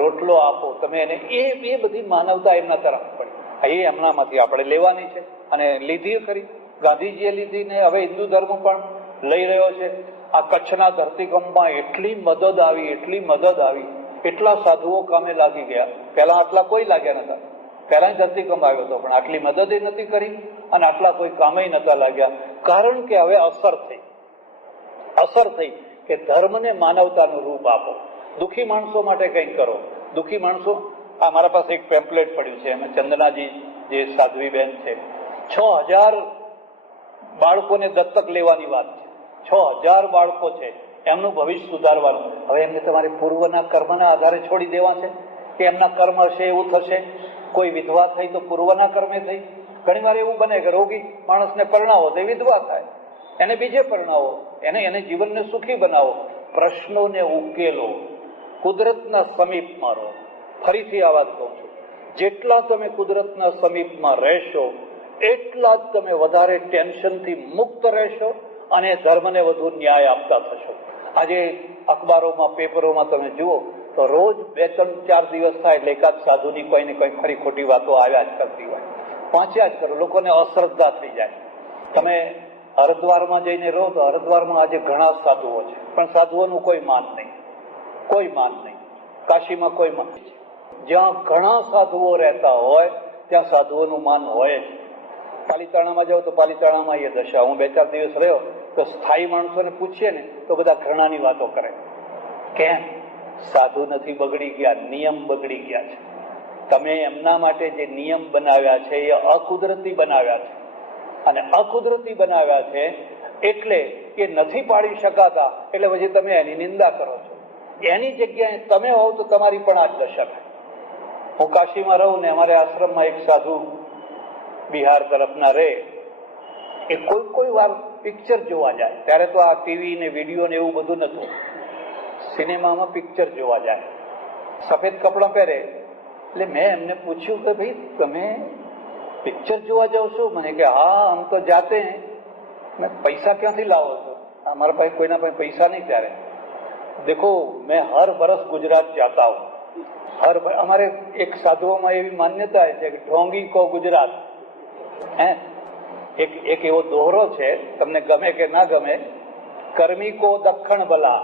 રોટલો આપો, તમે એને એ બધી માનવતા એમના તરફ પડી. એ એમનામાંથી આપણે લેવાની છે અને લીધી ખરી. ગાંધીજીએ લીધી ને હવે હિન્દુ ધર્મ પણ લઈ રહ્યો છે. આ કચ્છના ધરતીકંપમાં એટલી મદદ આવી, એટલી મદદ આવી, એટલા સાધુઓ કામે લાગી ગયા. પહેલા આટલા કોઈ લાગ્યા નતા. પહેલા ધરતીકંપ આવ્યો હતો પણ આટલી મદદ નથી કરી અને આટલા કોઈ કામે નતા લાગ્યા. કારણ કે હવે અસર થઈ કે ધર્મને માનવતાનું રૂપ આપો. દુઃખી માણસો માટે કંઈક કરો. દુઃખી માણસો, આ મારા પાસે એક પેમ્પલેટ પડ્યું છે, એમાં ચંદનાજી જે સાધ્વી બેન છે, 6000 બાળકોને દત્તક લેવાની વાત છે. 6000 બાળકો છે, એમનું ભવિષ્ય સુધારવાનું. હવે એમને તમારે પૂર્વના કર્મના આધારે છોડી દેવા છે કે એમના કર્મ હશે એવું થશે. કોઈ વિધવા થઈ તો પૂર્વના કર્મે થઈ. ઘણી વાર એવું બને કે રોગી માણસને પરણાવો તો વિધવા થાય, એને બીજે પરણાવો, એને જીવનને સુખી બનાવો. પ્રશ્નોને ઉકેલો, કુદરતના સમીપમાં રહો. ફરીથી આ વાત કહું છું, જેટલા તમે કુદરતના સમીપમાં રહેશો એટલા જ તમે વધારે ટેન્શનથી મુક્ત રહેશો અને ધર્મને વધુ ન્યાય આપતા થશો. આજે અખબારોમાં, પેપરોમાં તમે જુઓ તો રોજ 2-3-4 દિવસ થાય એટલે એકાદ સાધુની કોઈ ને કોઈ ખરી ખોટી વાતો આવ્યા જ કરતી હોય. વાંચ્યા જ કરો, લોકોને અશ્રદ્ધા થઈ જાય. તમે હરિદ્વારમાં જઈને રહો તો હરિદ્વારમાં આજે ઘણા સાધુઓ છે, પણ સાધુઓનું કોઈ માન નહીં, કોઈ માન નહીં. કાશીમાં કોઈ માન નહીં. જ્યાં ઘણા સાધુઓ રહેતા હોય ત્યાં સાધુઓનું માન હોય જ. પાલીતાણામાં જાઓ તો પાલીતાણામાં એ દશા. હું 2-4 દિવસ રહ્યો તો સ્થાયી માણસોને પૂછીએ ને તો બધા ઘરણાની વાતો કરે. કેમ? સાધુ નથી બગડી ગયા, નિયમ બગડી ગયા છે. તમે એમના માટે જે નિયમ બનાવ્યા છે એ અકુદરતી બનાવ્યા છે, અને અકુદરતી બનાવ્યા છે એટલે એ નથી પાડી શકાતા, એટલે પછી તમે એની નિંદા કરો છો. એની જગ્યાએ તમે હોવ તો તમારી પણ આ જ દશા થાય. હું કાશીમાં રહું ને અમારે આશ્રમમાં એક સાધુ બિહાર તરફના રહે, એ કોઈ વાર પિક્ચર જોવા જાય. ત્યારે તો આ ટીવી ને વિડીયો ને એવું બધું નતું. સિનેમામાં પિક્ચર જોવા જાય, સફેદ કપડાં પહેરે. એટલે મેં એમને પૂછ્યું કે ભાઈ તમે પિક્ચર જોવા જાઓ છો? મને કે હા હમ તો જાતે હૈ. મેં પૈસા ક્યાંથી લાવો છો? हमारे पास कोई ना कोई पैसा नहीं क्या रहे. देखो मैं हर बरस गुजरात जाता हूँ. हमारे एक साधुओं में एवी मान्यता है कि ढोंगी को गुजरात है. एक एवो दोहरो है, तमने गमे के ना गमे. कर्मी को दक्षिण भला,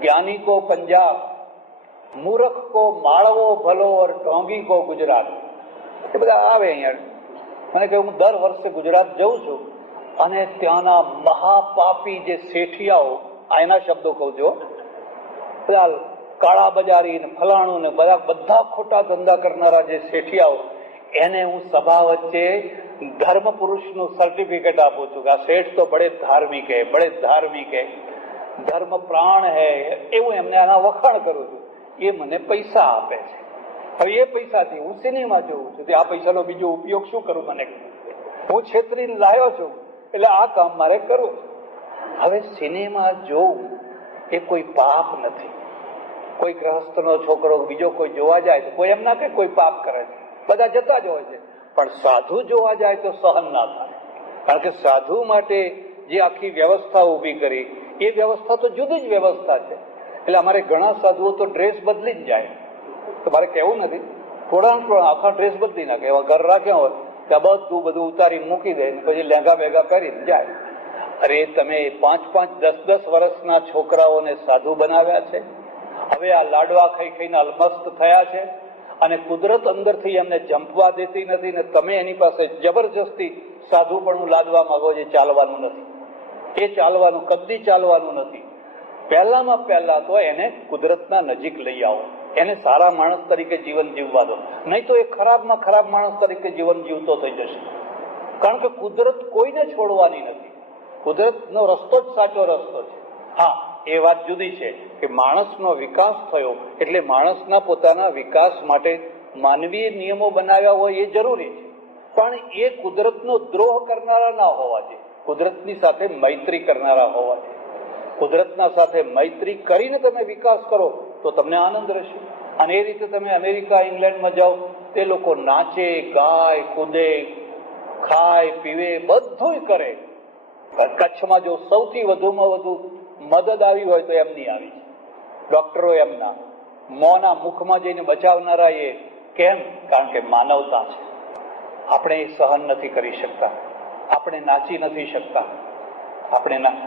ज्ञानी को पंजाब, मूर्ख को माळवो भलो और ढोंगी को गुजरात. એ બધા આવે અહીંયા. મને કે હું દર વર્ષે ગુજરાત જઉં છું અને ત્યાંના મહાપાપી જે શેઠિયાઓ, આ એના શબ્દો કહું છું, બધા કાળા બજારી ને ફલાણું ને બધા ખોટા ધંધા કરનારા જે શેઠિયાઓ, એને હું સભા વચ્ચે ધર્મ પુરુષનું સર્ટિફિકેટ આપું છું કે આ શેઠ તો બડે ધાર્મિક હે, બડે ધાર્મિક હે, ધર્મ પ્રાણ હે, એવું એમને આના વખાણ કરું છું. એ મને પૈસા આપે છે. હવે એ પૈસાથી હું સિનેમા જોઉં છું. આ પૈસાનો બીજો ઉપયોગ શું કરું? મને હું છેતરીને લાયો છું, એટલે આ કામ મારે કરવું. હવે સિનેમા જોવું એ કોઈ પાપ નથી. કોઈ ગ્રહસ્થનો છોકરો બીજો કોઈ જોવા જાય તો કોઈ એમ ના કે કોઈ પાપ કરે છે, બધા જતા જ હોય છે. પણ સાધુ જોવા જાય તો સહન ના થાય. કારણ કે સાધુ માટે જે આખી વ્યવસ્થા ઉભી કરી એ વ્યવસ્થા તો જુદી જ વ્યવસ્થા છે. એટલે અમારે ઘણા સાધુઓ તો ડ્રેસ બદલી જ જાય. તો મારે કેવું નથી, થોડા આખા ડ્રેસ બદલી નાખે. એવા ઘર રાખ્યા હોય ત્યાં બધું ઉતારી મૂકી દે, પછી લેંગા ભેગા કરીને જાય. અરે તમે 5-5, 10-10 વર્ષના છોકરાઓને સાધુ બનાવ્યા છે. હવે આ લાડવા ખાઈ ખાઈને અલમસ્ત થયા છે અને કુદરત અંદરથી એમને જંપવા દેતી નથી ને તમે એની પાસે જબરજસ્તી સાધુપણું લાદવા માંગો છો. ચાલવાનું નથી, એ ચાલવાનું કદી ચાલવાનું નથી. પહેલામાં પહેલા તો એને કુદરતના નજીક લઈ આવો, એને સારા માણસ તરીકે જીવન જીવવા દો, નહીં તો એ ખરાબમાં ખરાબ માણસ તરીકે જીવન જીવતો થઈ જશે. કારણ કે કુદરત કોઈને છોડવાની નથી. કુદરતનો રસ્તો જ સાચો રસ્તો છે. હા, એ વાત જુદી છે કે માણસનો વિકાસ થયો એટલે માણસના પોતાના વિકાસ માટે માનવીય નિયમો બનાવ્યા હોય એ જરૂરી છે, પણ એ કુદરતનો દ્રોહ કરનારા ના હોવા જોઈએ. કુદરતની સાથે મૈત્રી કરનારા હોવા જોઈએ. કુદરતના સાથે મૈત્રી કરીને તમે વિકાસ કરો તો તમને આનંદ રહેશે. અને એ રીતે તમે અમેરિકા, ઇંગ્લેન્ડમાં જાઓ, તે લોકો નાચે, ગાય, કૂદે, ખાય, પીવે, બધું કરે. કચ્છમાં જો સૌથી વધુમાં વધુ મદદ આવી હોય તો એમની આવી છે. ડોક્ટરો એમના મોંના મુખમાં જઈને બચાવનારા એ કેમ? કારણ કે માનવતા છે. આપણે એ સહન નથી કરી શકતા, આપણે નાચી નથી શકતા,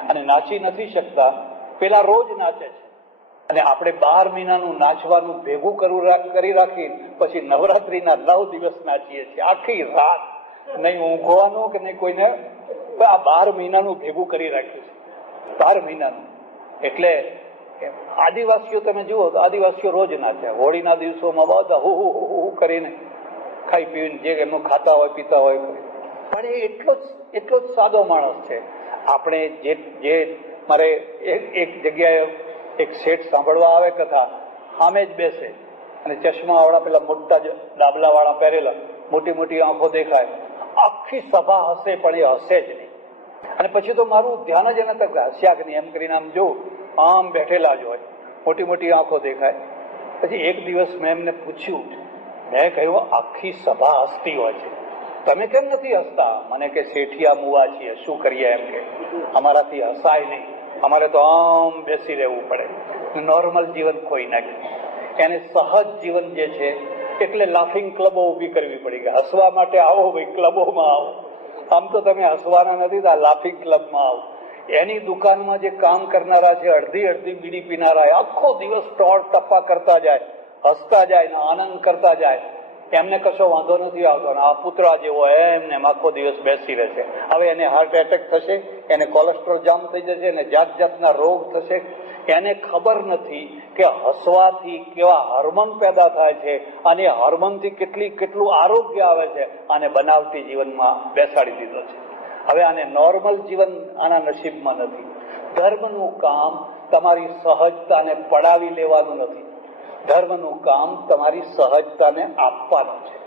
અને નાચી નથી શકતા. પેલા રોજ નાચે છે અને આપણે 12 મહિનાનું નાચવાનું ભેગું કરી રાખી પછી નવરાત્રીના 9 દિવસ નાચીએ છીએ, આખી રાત. નહીં ઊંઘવાનું કે નહીં કોઈને. આ 12 મહિનાનું ભેગું કરી રાખ્યું છે, 12 મહિનાનું. એટલે આદિવાસીઓ તમે જુઓ તો આદિવાસીઓ રોજ નાચ્યા. હોળીના દિવસોમાં બધા હું કરીને ખાઈ પીને જે એમનું ખાતા હોય પીતા હોય, પણ એ એટલો જ સાદો માણસ છે. આપણે જે મારે એક જગ્યાએ એક શેઠ સાંભળવા આવે કથા, સામે જ બેસે અને ચશ્મા વાળા પેલા મોટા ડાબલા વાળા પહેરેલા, મોટી મોટી આંખો દેખાય, આખી સભા હશે પણ એ હશે જ નહીં. અને પછી તો મારું ધ્યાન જ એના તક હસ્યા કે નહીં એમ કરીને આમ જો આમ બેઠેલા જ હોય, મોટી મોટી આંખો દેખાય. પછી એક દિવસ મેં એમને પૂછ્યું, મેં કહ્યું આખી સભા હસતી હોય છે, તમે કેમ નથી હસતા? મને કે શેઠિયા મુવા છીએ, શું કરીએ એમ કે અમારાથી હસાય નહીં, અમારે તો આમ બેસી રહેવું પડે, નોર્મલ જીવન ખોઈ નાખ્યું. એને સહજ જીવન જે છે એટલે લાફિંગ ક્લબો ઉભી કરવી પડી કે હસવા માટે આવો ભાઈ, ક્લબોમાં આવો. આમ તો તમે હસવાના નથી, આ લાફિંગ ક્લબમાં આવો. એની દુકાનમાં જે કામ કરનારા છે, અડધી બીડી પીનારા, આખો દિવસ ટોળ ટપ્પા કરતા જાય, હસતા જાય ને આનંદ કરતા જાય. એમને કશો વાંધો નથી આવતો. આ પુતળા જેવો એમને આખો દિવસ બેસી રહેશે. હવે એને હાર્ટ એટેક થશે, એને કોલેસ્ટ્રોલ જામ થઈ જશે, એને જાત જાતના રોગ થશે. એને ખબર નથી કે હસવાથી કેવા હાર્મોન પેદા થાય છે અને હાર્મોનથી કેટલું આરોગ્ય આવે છે. આને બનાવટી જીવનમાં બેસાડી દીધો છે. હવે આને નોર્મલ જીવન આના નસીબમાં નથી. ધર્મનું કામ તમારી સહજતાને પડાવી લેવાનું નથી. ધર્મનું કામ તમારી સહજતાને આપવાનું છે.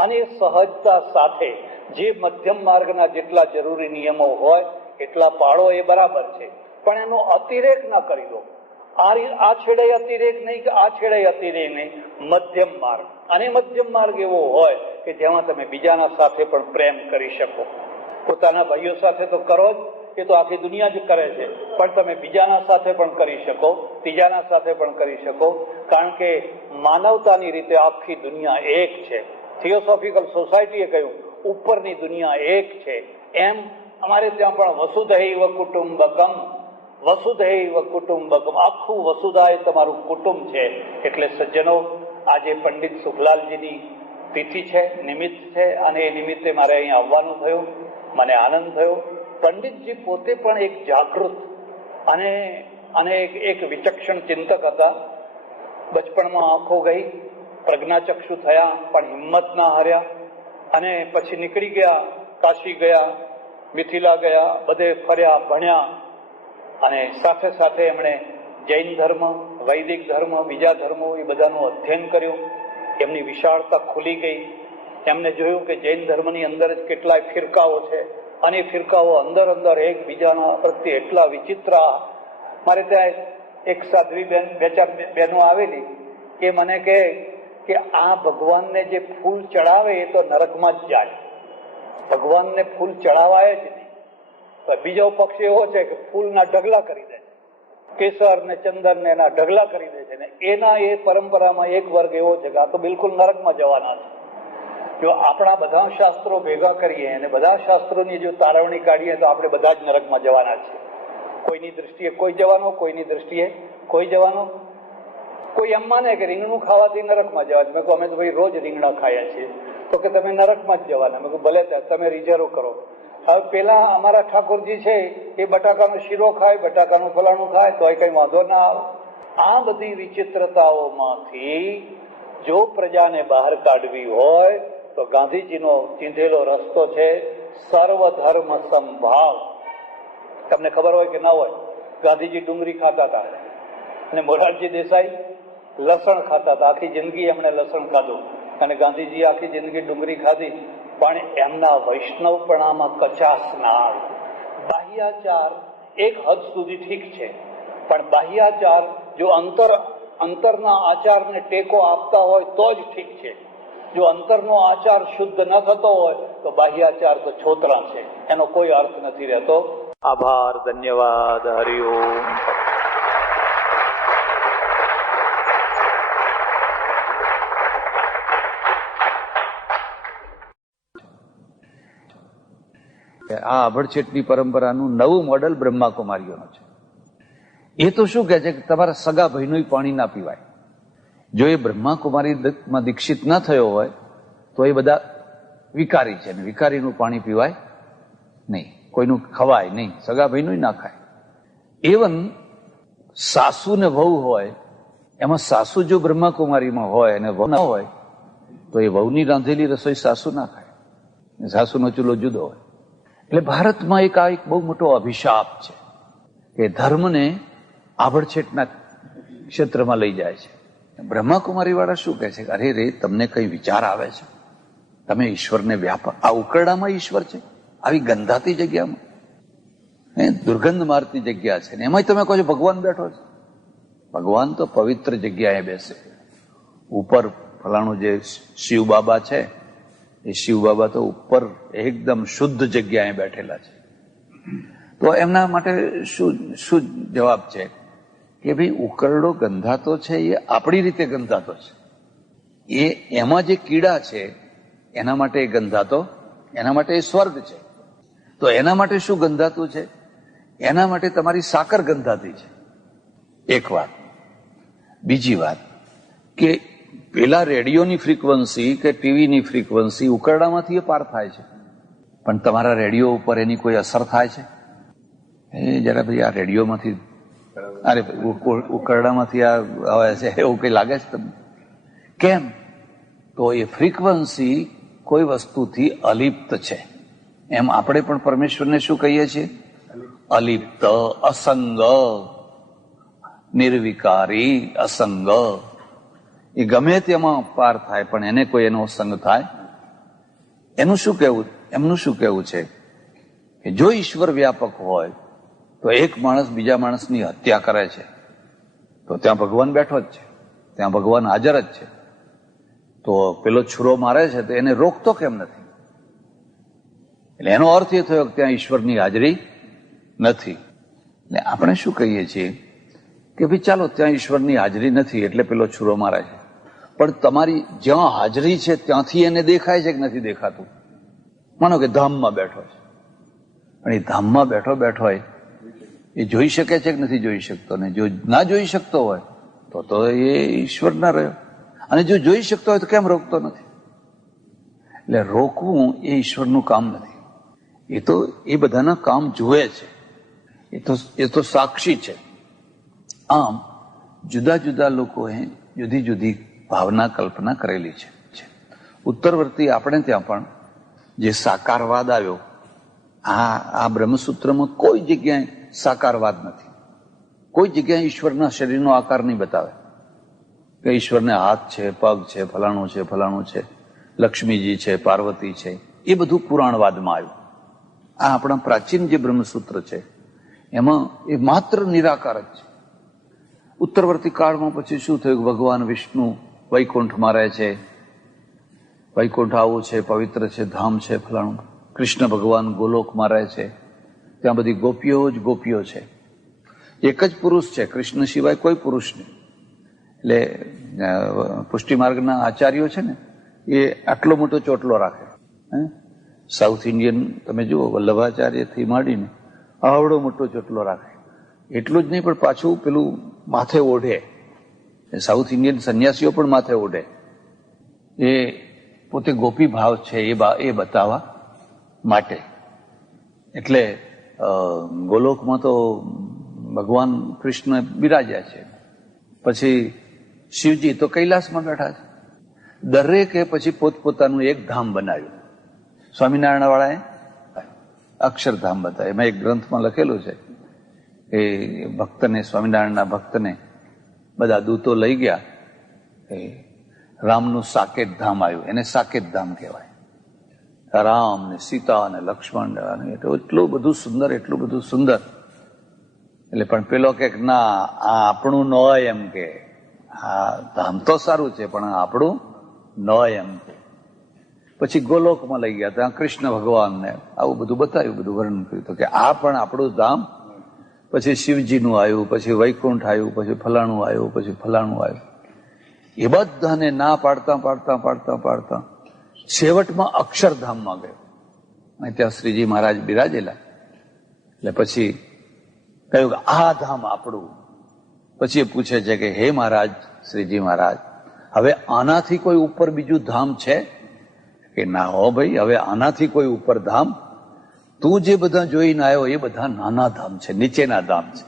અને એ સહજતા સાથે જે મધ્યમ માર્ગના જેટલા જરૂરી નિયમો હોય એટલા પાળો, એ બરાબર છે, પણ એનો અતિરેક ના કરી દો. આ છેડે અતિરેક નહીં કે આ છેડે અતિરેક નહીં, મધ્યમ માર્ગ. અને મધ્યમ માર્ગ એવો હોય કે જેમાં તમે બીજાના સાથે પણ પ્રેમ કરી શકો. પોતાના ભાઈઓ સાથે તો કરો જ, એ તો આખી દુનિયા જ કરે છે, પણ તમે બીજાના સાથે પણ કરી શકો, ત્રીજાના સાથે પણ કરી શકો. કારણ કે માનવતાની રીતે આખી દુનિયા એક છે. થિયોસોફિકલ સોસાયટીએ કહ્યું ઉપરની દુનિયા એક છે. એમ અમારે ત્યાં પણ વસુધૈવ કુટુંબકમ, વસુધૈવ કુટુંબકમ, આખું વસુધા એ તમારું કુટુંબ છે. એટલે સજ્જનો, આજે પંડિત સુખલાલજીની તિથિ છે, નિમિત્ત છે, અને એ નિમિત્તે મારે અહીં આવવાનું થયું. મને આનંદ થયો. પંડિતજી પોતે પણ એક જાગૃત અને એક વિચક્ષણ ચિંતક હતા. બચપણમાં આંખો ગઈ, પ્રજ્ઞાચક્ષુ થયા, પણ હિંમત ના હાર્યા અને પછી નીકળી ગયા. કાશી ગયા, મિથિલા ગયા, બધે ફર્યા, ભણ્યા અને સાથે સાથે એમણે જૈન ધર્મ, વૈદિક ધર્મ, બીજા ધર્મો એ બધાનું અધ્યયન કર્યું. એમની વિશાળતા ખુલી ગઈ. એમને જોયું કે જૈન ધર્મની અંદર જ કેટલાય ફિરકાઓ છે અને ફિરકાઓ અંદર એકબીજાના પ્રત્યે એટલા વિચિત્ર. મારે ત્યાં એક સાધ્વી બેન, 2-4 બહેનો આવેલી, એ મને કહે કે આ ભગવાનને જે ફૂલ ચડાવે એ તો નરકમાં જ જાય, ભગવાનને ફૂલ ચડાવાય જ નહીં. બીજો પક્ષ એવો છે કે ફૂલના ઢગલા કરી દે. કેસર ને ચંદન ને એના ઢગલા કરી દે છે ને એના એ પરંપરામાં એક વર્ગ એવો છે કે આ તો બિલકુલ નરકમાં જવાના છે. જો આપણા બધા શાસ્ત્રો ભેગા કરીએ અને બધા શાસ્ત્રોની જો તારવણી કાઢીએ તો આપણે બધા જ નરકમાં જવાના છીએ. કોઈની દ્રષ્ટિએ કોઈ જવાનો, કોઈની દ્રષ્ટિએ કોઈ જવાનો. કોઈ એમ માને કે રીંગણું ખાવાથી નરકમાં જવાનું. મેં કહું અમે તો ભાઈ રોજ રીંગણા ખાયા છીએ. તો કે તમે નરકમાં જ જવાના. મેં કહું ભલે તમે રિઝર્વ કરો. હવે પેલા અમારા ઠાકોરજી છે એ બટાકાનો શીરો ખાય, બટાકાનું ફલાણું ખાય તો કઈ વાંધો ના આવે. આ બધી વિચિત્રતાઓમાંથી જો પ્રજાને બહાર કાઢવી હોય તો ગાંધીજીનો ચીંધેલો રસ્તો છે સર્વધર્મ સંભાવ. તમને ખબર હોય કે ના હોય, ગાંધીજી ડુંગળી ખાતા હતા અને મોરારજી દેસાઈ લસણ ખાતા હતા. આખી જિંદગી એમણે લસણ ખાધું અને ગાંધીજી આખી જિંદગી ડુંગળી ખાધી. પણ એમના વૈષ્ણવપણામાં કચાશ ના આવે. બાહ્યાચાર એક હદ સુધી ઠીક છે, પણ બાહ્યાચાર જો અંતરના આચારને ટેકો આપતા હોય તો જ ઠીક છે. જો અંતરનો આચાર શુદ્ધ ન થતો હોય તો બાહ્યાચાર તો છોતરા છે, એનો કોઈ અર્થ નથી રહેતો. આભાર, ધન્યવાદ, હરિઓમ. આ આભડછેટની પરંપરાનું નવું મોડલ બ્રહ્માકુમારીઓનું છે. એ તો શું કહે છે કે તમારા સગા ભાઈનું પાણી ના પીવાય. જો એ બ્રહ્માકુમારીમાં દીક્ષિત ના થયો હોય તો એ બધા વિકારી છે, ને વિકારીનું પાણી પીવાય નહીં, કોઈનું ખવાય નહીં, સગા ભાઈનું ના ખાય. એવન સાસુ ને વહુ હોય, એમાં સાસુ જો બ્રહ્માકુમારીમાં હોય અને વહુ ના હોય તો એ વહુની રાંધેલી રસોઈ સાસુ ના ખાય, સાસુનો ચૂલો જુદો હોય. એટલે ભારતમાં એક બહુ મોટો અભિશાપ છે કે ધર્મને આભડછેટના ક્ષેત્રમાં લઈ જાય છે. બ્રહ્માકુમારી વાળા શું કહે છે કે અરે રે, તમને કઈ વિચાર આવે છે? તમે ઈશ્વરને વ્યાપક, આ ઉકરડામાં ઈશ્વર છે, આવી ગંધાતી જગ્યામાં, દુર્ગંધ મારતી જગ્યા છે, ને એમાંય તમે કહો છો ભગવાન બેઠો છે. ભગવાન તો પવિત્ર જગ્યાએ બેસે. ઉપર ફલાણું જે શિવ બાબા છે, એ શિવ બાબા તો ઉપર એકદમ શુદ્ધ જગ્યાએ બેઠેલા છે. તો એમના માટે શું જવાબ છે કે ભાઈ ઉકરડો ગંધાતો છે એ આપણી રીતે ગંધાતો છે. એમાં જે કીડા છે એના માટે એ ગંધાતો, એના માટે એ સ્વર્ગ છે. તો એના માટે શું ગંધાતું છે? એના માટે તમારી સાકર ગંધાતી છે. એક વાત. બીજી વાત કે પેલા રેડિયોની ફ્રીક્વન્સી કે ટીવીની ફ્રીક્વન્સી ઉકરડામાંથી પાર થાય છે, પણ તમારા રેડિયો ઉપર એની કોઈ અસર થાય છે? એ જરા ભાઈ આ રેડિયોમાંથી, અરે ઉકરડામાંથી આ આવે છે એવું કઈ લાગે છે તમને? કેમ? તો એ ફ્રીક્વન્સી કોઈ વસ્તુથી અલિપ્ત છે. એમ આપણે પણ પરમેશ્વરને શું કહીએ છીએ? અલિપ્ત, અસંગ, નિર્વિકારી, અસંગ. એ ગમે તેમાં પાર થાય પણ એને કોઈ એનો સંગ થાય. એનું શું કહેવું? એમનું શું કહેવું છે કે જો ઈશ્વર વ્યાપક હોય તો એક માણસ બીજા માણસની હત્યા કરે છે તો ત્યાં ભગવાન બેઠો જ છે, ત્યાં ભગવાન હાજર જ છે. તો પેલો છુરો મારે છે તો એને રોકતો કેમ નથી? એટલે એનો અર્થ એ થયો કે ત્યાં ઈશ્વરની હાજરી નથી. એટલે આપણે શું કહીએ છીએ કે ભાઈ ચાલો ત્યાં ઈશ્વરની હાજરી નથી એટલે પેલો છુરો મારે છે, પણ તમારી જ્યાં હાજરી છે ત્યાંથી એને દેખાય છે કે નથી દેખાતું? માનો કે ધામમાં બેઠો છે, પણ એ ધામમાં બેઠો હોય એ જોઈ શકે છે કે નથી જોઈ શકતો? ને જો ના જોઈ શકતો હોય તો એ ઈશ્વર ના રહ્યો. અને જો જોઈ શકતો હોય તો કેમ રોકતો નથી? એટલે રોકવું એ ઈશ્વરનું કામ નથી. એ બધાના કામ જુએ છે, એ તો સાક્ષી છે. આમ જુદા જુદા લોકોએ જુદી જુદી ભાવના કલ્પના કરેલી છે. ઉત્તરવર્તી આપણે ત્યાં પણ જે સાકારવાદ આવ્યો, આ બ્રહ્મસૂત્રમાં કોઈ જગ્યાએ સાકારવાદ નથી. કોઈ જગ્યાએ ઈશ્વરના શરીરનો આકાર નહીં બતાવે કે ઈશ્વરને હાથ છે, પગ છે, ફલાણું છે, ફલાણું છે, લક્ષ્મીજી છે, પાર્વતી છે. એ બધું પુરાણવાદમાં આવ્યું. આ આપણા પ્રાચીન જે બ્રહ્મસૂત્ર છે એમાં એ માત્ર નિરાકાર જ છે. ઉત્તરવર્તી કાળમાં પછી શું થયું? ભગવાન વિષ્ણુ વૈકુંઠમાં રહે છે, વૈકુંઠ આવું છે, પવિત્ર છે, ધામ છે, ફલાણું. કૃષ્ણ ભગવાન ગોલોકમાં રહે છે, ત્યાં બધી ગોપીઓ જ ગોપીઓ છે. એક જ પુરુષ છે, કૃષ્ણ સિવાય કોઈ પુરુષ નહીં. એટલે પુષ્ટિ માર્ગના આચાર્યો છે ને એ આટલો મોટો ચોટલો રાખે. સાઉથ ઇન્ડિયન તમે જુઓ, વલ્લભાચાર્યથી માંડીને આવડો મોટો ચોટલો રાખે. એટલું જ નહીં પણ પાછું પેલું માથે ઓઢે. સાઉથ ઇન્ડિયન સંન્યાસીઓ પણ માથે ઓઢે. એ પોતે ગોપી ભાવ છે એ બતાવવા માટે. એટલે ગોલોકમાં તો ભગવાન કૃષ્ણ બિરાજ્યા છે, પછી શિવજી તો કૈલાસમાં બેઠા છે. દરેકે પછી પોતપોતાનું એક ધામ બનાવ્યું. સ્વામિનારાયણ વાળાએ અક્ષરધામ બતાવ્યું. એમાં એક ગ્રંથમાં લખેલું છે કે ભક્તને, સ્વામિનારાયણના ભક્તને બધા દૂતો લઈ ગયા. રામનું સાકેત ધામ આવ્યું, એને સાકેત ધામ કહેવાય. રામ ને સીતા ને લક્ષ્મણ, એટલું બધું સુંદર, એટલું બધું સુંદર. એટલે પણ પેલો કે ના, આ આપણું ન હોય એમ કે, આ ધામ તો સારું છે પણ આપણું ન હોય એમ કે. પછી ગોલોકમાં લઈ ગયા, ત્યાં કૃષ્ણ ભગવાનને આવું બધું બતાવ્યું, બધું વર્ણન કર્યું. તો કે આ પણ આપણું ધામ. પછી શિવજીનું આવ્યું, પછી વૈકુંઠ આવ્યું, પછી ફલાણું આવ્યું, પછી ફલાણું આવ્યું. એ બધાને ના પાડતા પાડતા પાડતા પાડતા છેવટમાં અક્ષરધામમાં ગયો. અને ત્યાં શ્રીજી મહારાજ બિરાજેલા. એટલે પછી કહ્યું કે આ ધામ આપણું. પછી એ પૂછે છે કે હે મહારાજ, શ્રીજી મહારાજ, હવે આનાથી કોઈ ઉપર બીજું ધામ છે? કે ના હો ભાઈ, હવે આનાથી કોઈ ઉપર ધામ, તું જે બધા જોઈને આવ્યો એ બધા નાના ધામ છે, નીચેના ધામ છે.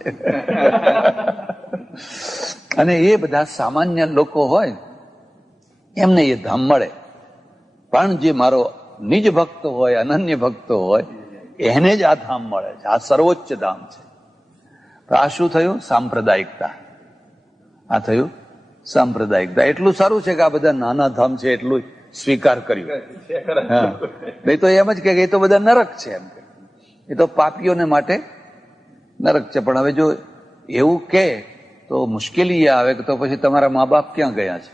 અને એ બધા સામાન્ય લોકો હોય એમને એ ધામ મળે, પણ જે મારો નિજ ભક્ત હોય, અનન્ય ભક્ત હોય, એને જ આ ધામ મળે છે. આ સર્વોચ્ચ ધામ છે. આ શું થયું? સાંપ્રદાયિકતા. આ થયું સાંપ્રદાયિકતા. એટલું સારું છે કે આ બધા નાના ધામ છે એટલું સ્વીકાર કર્યું. હા, નહીં તો એમ જ કે એ તો બધા નરક છે, એમ કે એ તો પાપીઓને માટે નરક છે. પણ હવે જો એવું કે તો મુશ્કેલી આવે કે તો પછી તમારા મા બાપ ક્યાં ગયા છે?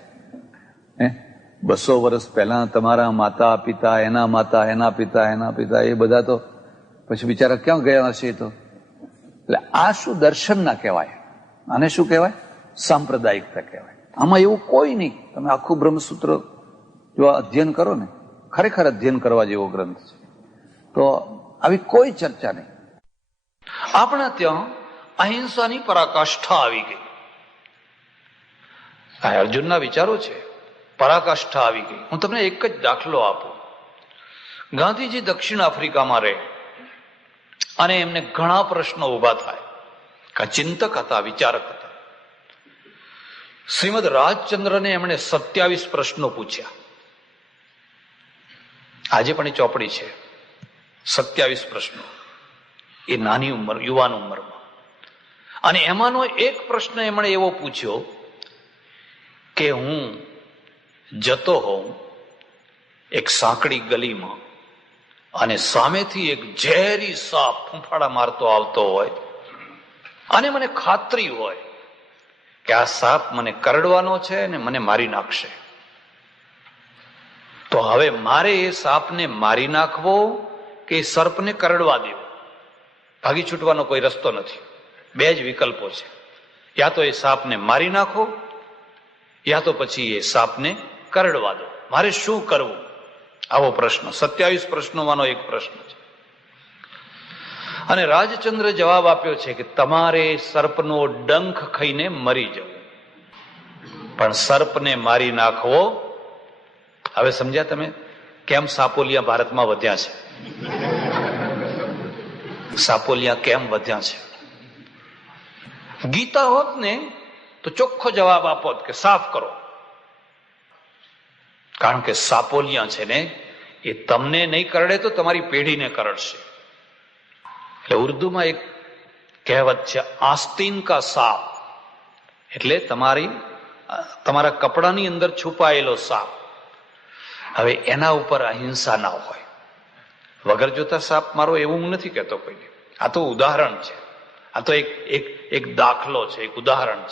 200 વર્ષ પહેલા તમારા માતા પિતા, એના માતા, એના પિતા, એના પિતા, એ બધા તો પછી બિચારા ક્યાં ગયા હશે? તો એટલે આ શું દર્શન ના કહેવાય, આને શું કહેવાય? સાંપ્રદાયિકતા કહેવાય. આમાં એવું કોઈ નહીં. તમે આખું બ્રહ્મસૂત્ર જો અધ્યયન કરો ને, ખરેખર અધ્યયન કરવા જેવો ગ્રંથ છે, તો આવી કોઈ ચર્ચા નહીં. આપણા ત્યાં અહિંસાની પરાકાષ્ઠા આવી ગઈ. આ અર્જુનના વિચારો છે. પરાકાષ્ઠા આવી ગઈ. હું તમને એક જ દાખલો આપું. ગાંધીજી દક્ષિણ આફ્રિકામાં રહે અને એમને ઘણા પ્રશ્નો ઉભા થાય. ચિંતક હતા, વિચારક હતા. શ્રીમદ રાજચંદ્રને એમણે 27 પ્રશ્નો પૂછ્યા. આજે પણ એ ચોપડી છે, 27 પ્રશ્નો, એ નાની ઉંમર, યુવાન ઉંમરમાં. અને એમાંનો એક પ્રશ્ન એમણે એવો પૂછ્યો કે હું જતો હોઉં એક સાંકડી ગલીમાં અને સામેથી એક ઝેરી સાપ ફૂંફાડા મારતો આવતો હોય અને મને ખાતરી હોય કે આ સાપ મને કરડવાનો છે અને મને મારી નાખશે, તો હવે મારે એ સાપને મારી નાખવો કે સર્પને કરડવા દેવો? ભાગી છૂટવાનો કોઈ રસ્તો નથી. 2 જ વિકલ્પો છે. યા તો એ સાપને મારી નાખો, યા તો પછી એ સાપને કરડવા દો. મારે શું કરવું? આવો પ્રશ્ન 27 પ્રશ્નોમાંનો એક પ્રશ્ન છે. અને રાજચંદ્ર જવાબ આપ્યો છે કે તમારે સર્પનો ડંખ ખાઈને મરી જવું, પણ સર્પને મારી નાખવો. હવે સમજ્યા તમે કેમ સાપોલિયા ભારતમાં વધ્યા છે? સાપોલિયા કેમ વધ્યા છે? ગીતા હોત ને તો ચોખ્ખો જવાબ આપોત કે સાફ કરો. કારણ કે સાપોલિયા છે ને એ તમને નહીં કરડે તો તમારી પેઢીને કરડશે. એટલે ઉર્દુમાં એક કહેવત છે, આસ્તીન કા સાપ, એટલે તમારા કપડાની અંદર છુપાયેલો સાપ. હવે એના ઉપર અહિંસા ના હોય. વગર જોતા સાપ મારો એવું હું નથી કહેતો કોઈને. આ તો ઉદાહરણ છે. આ તો એક દાખલો છે, એક ઉદાહરણ છે.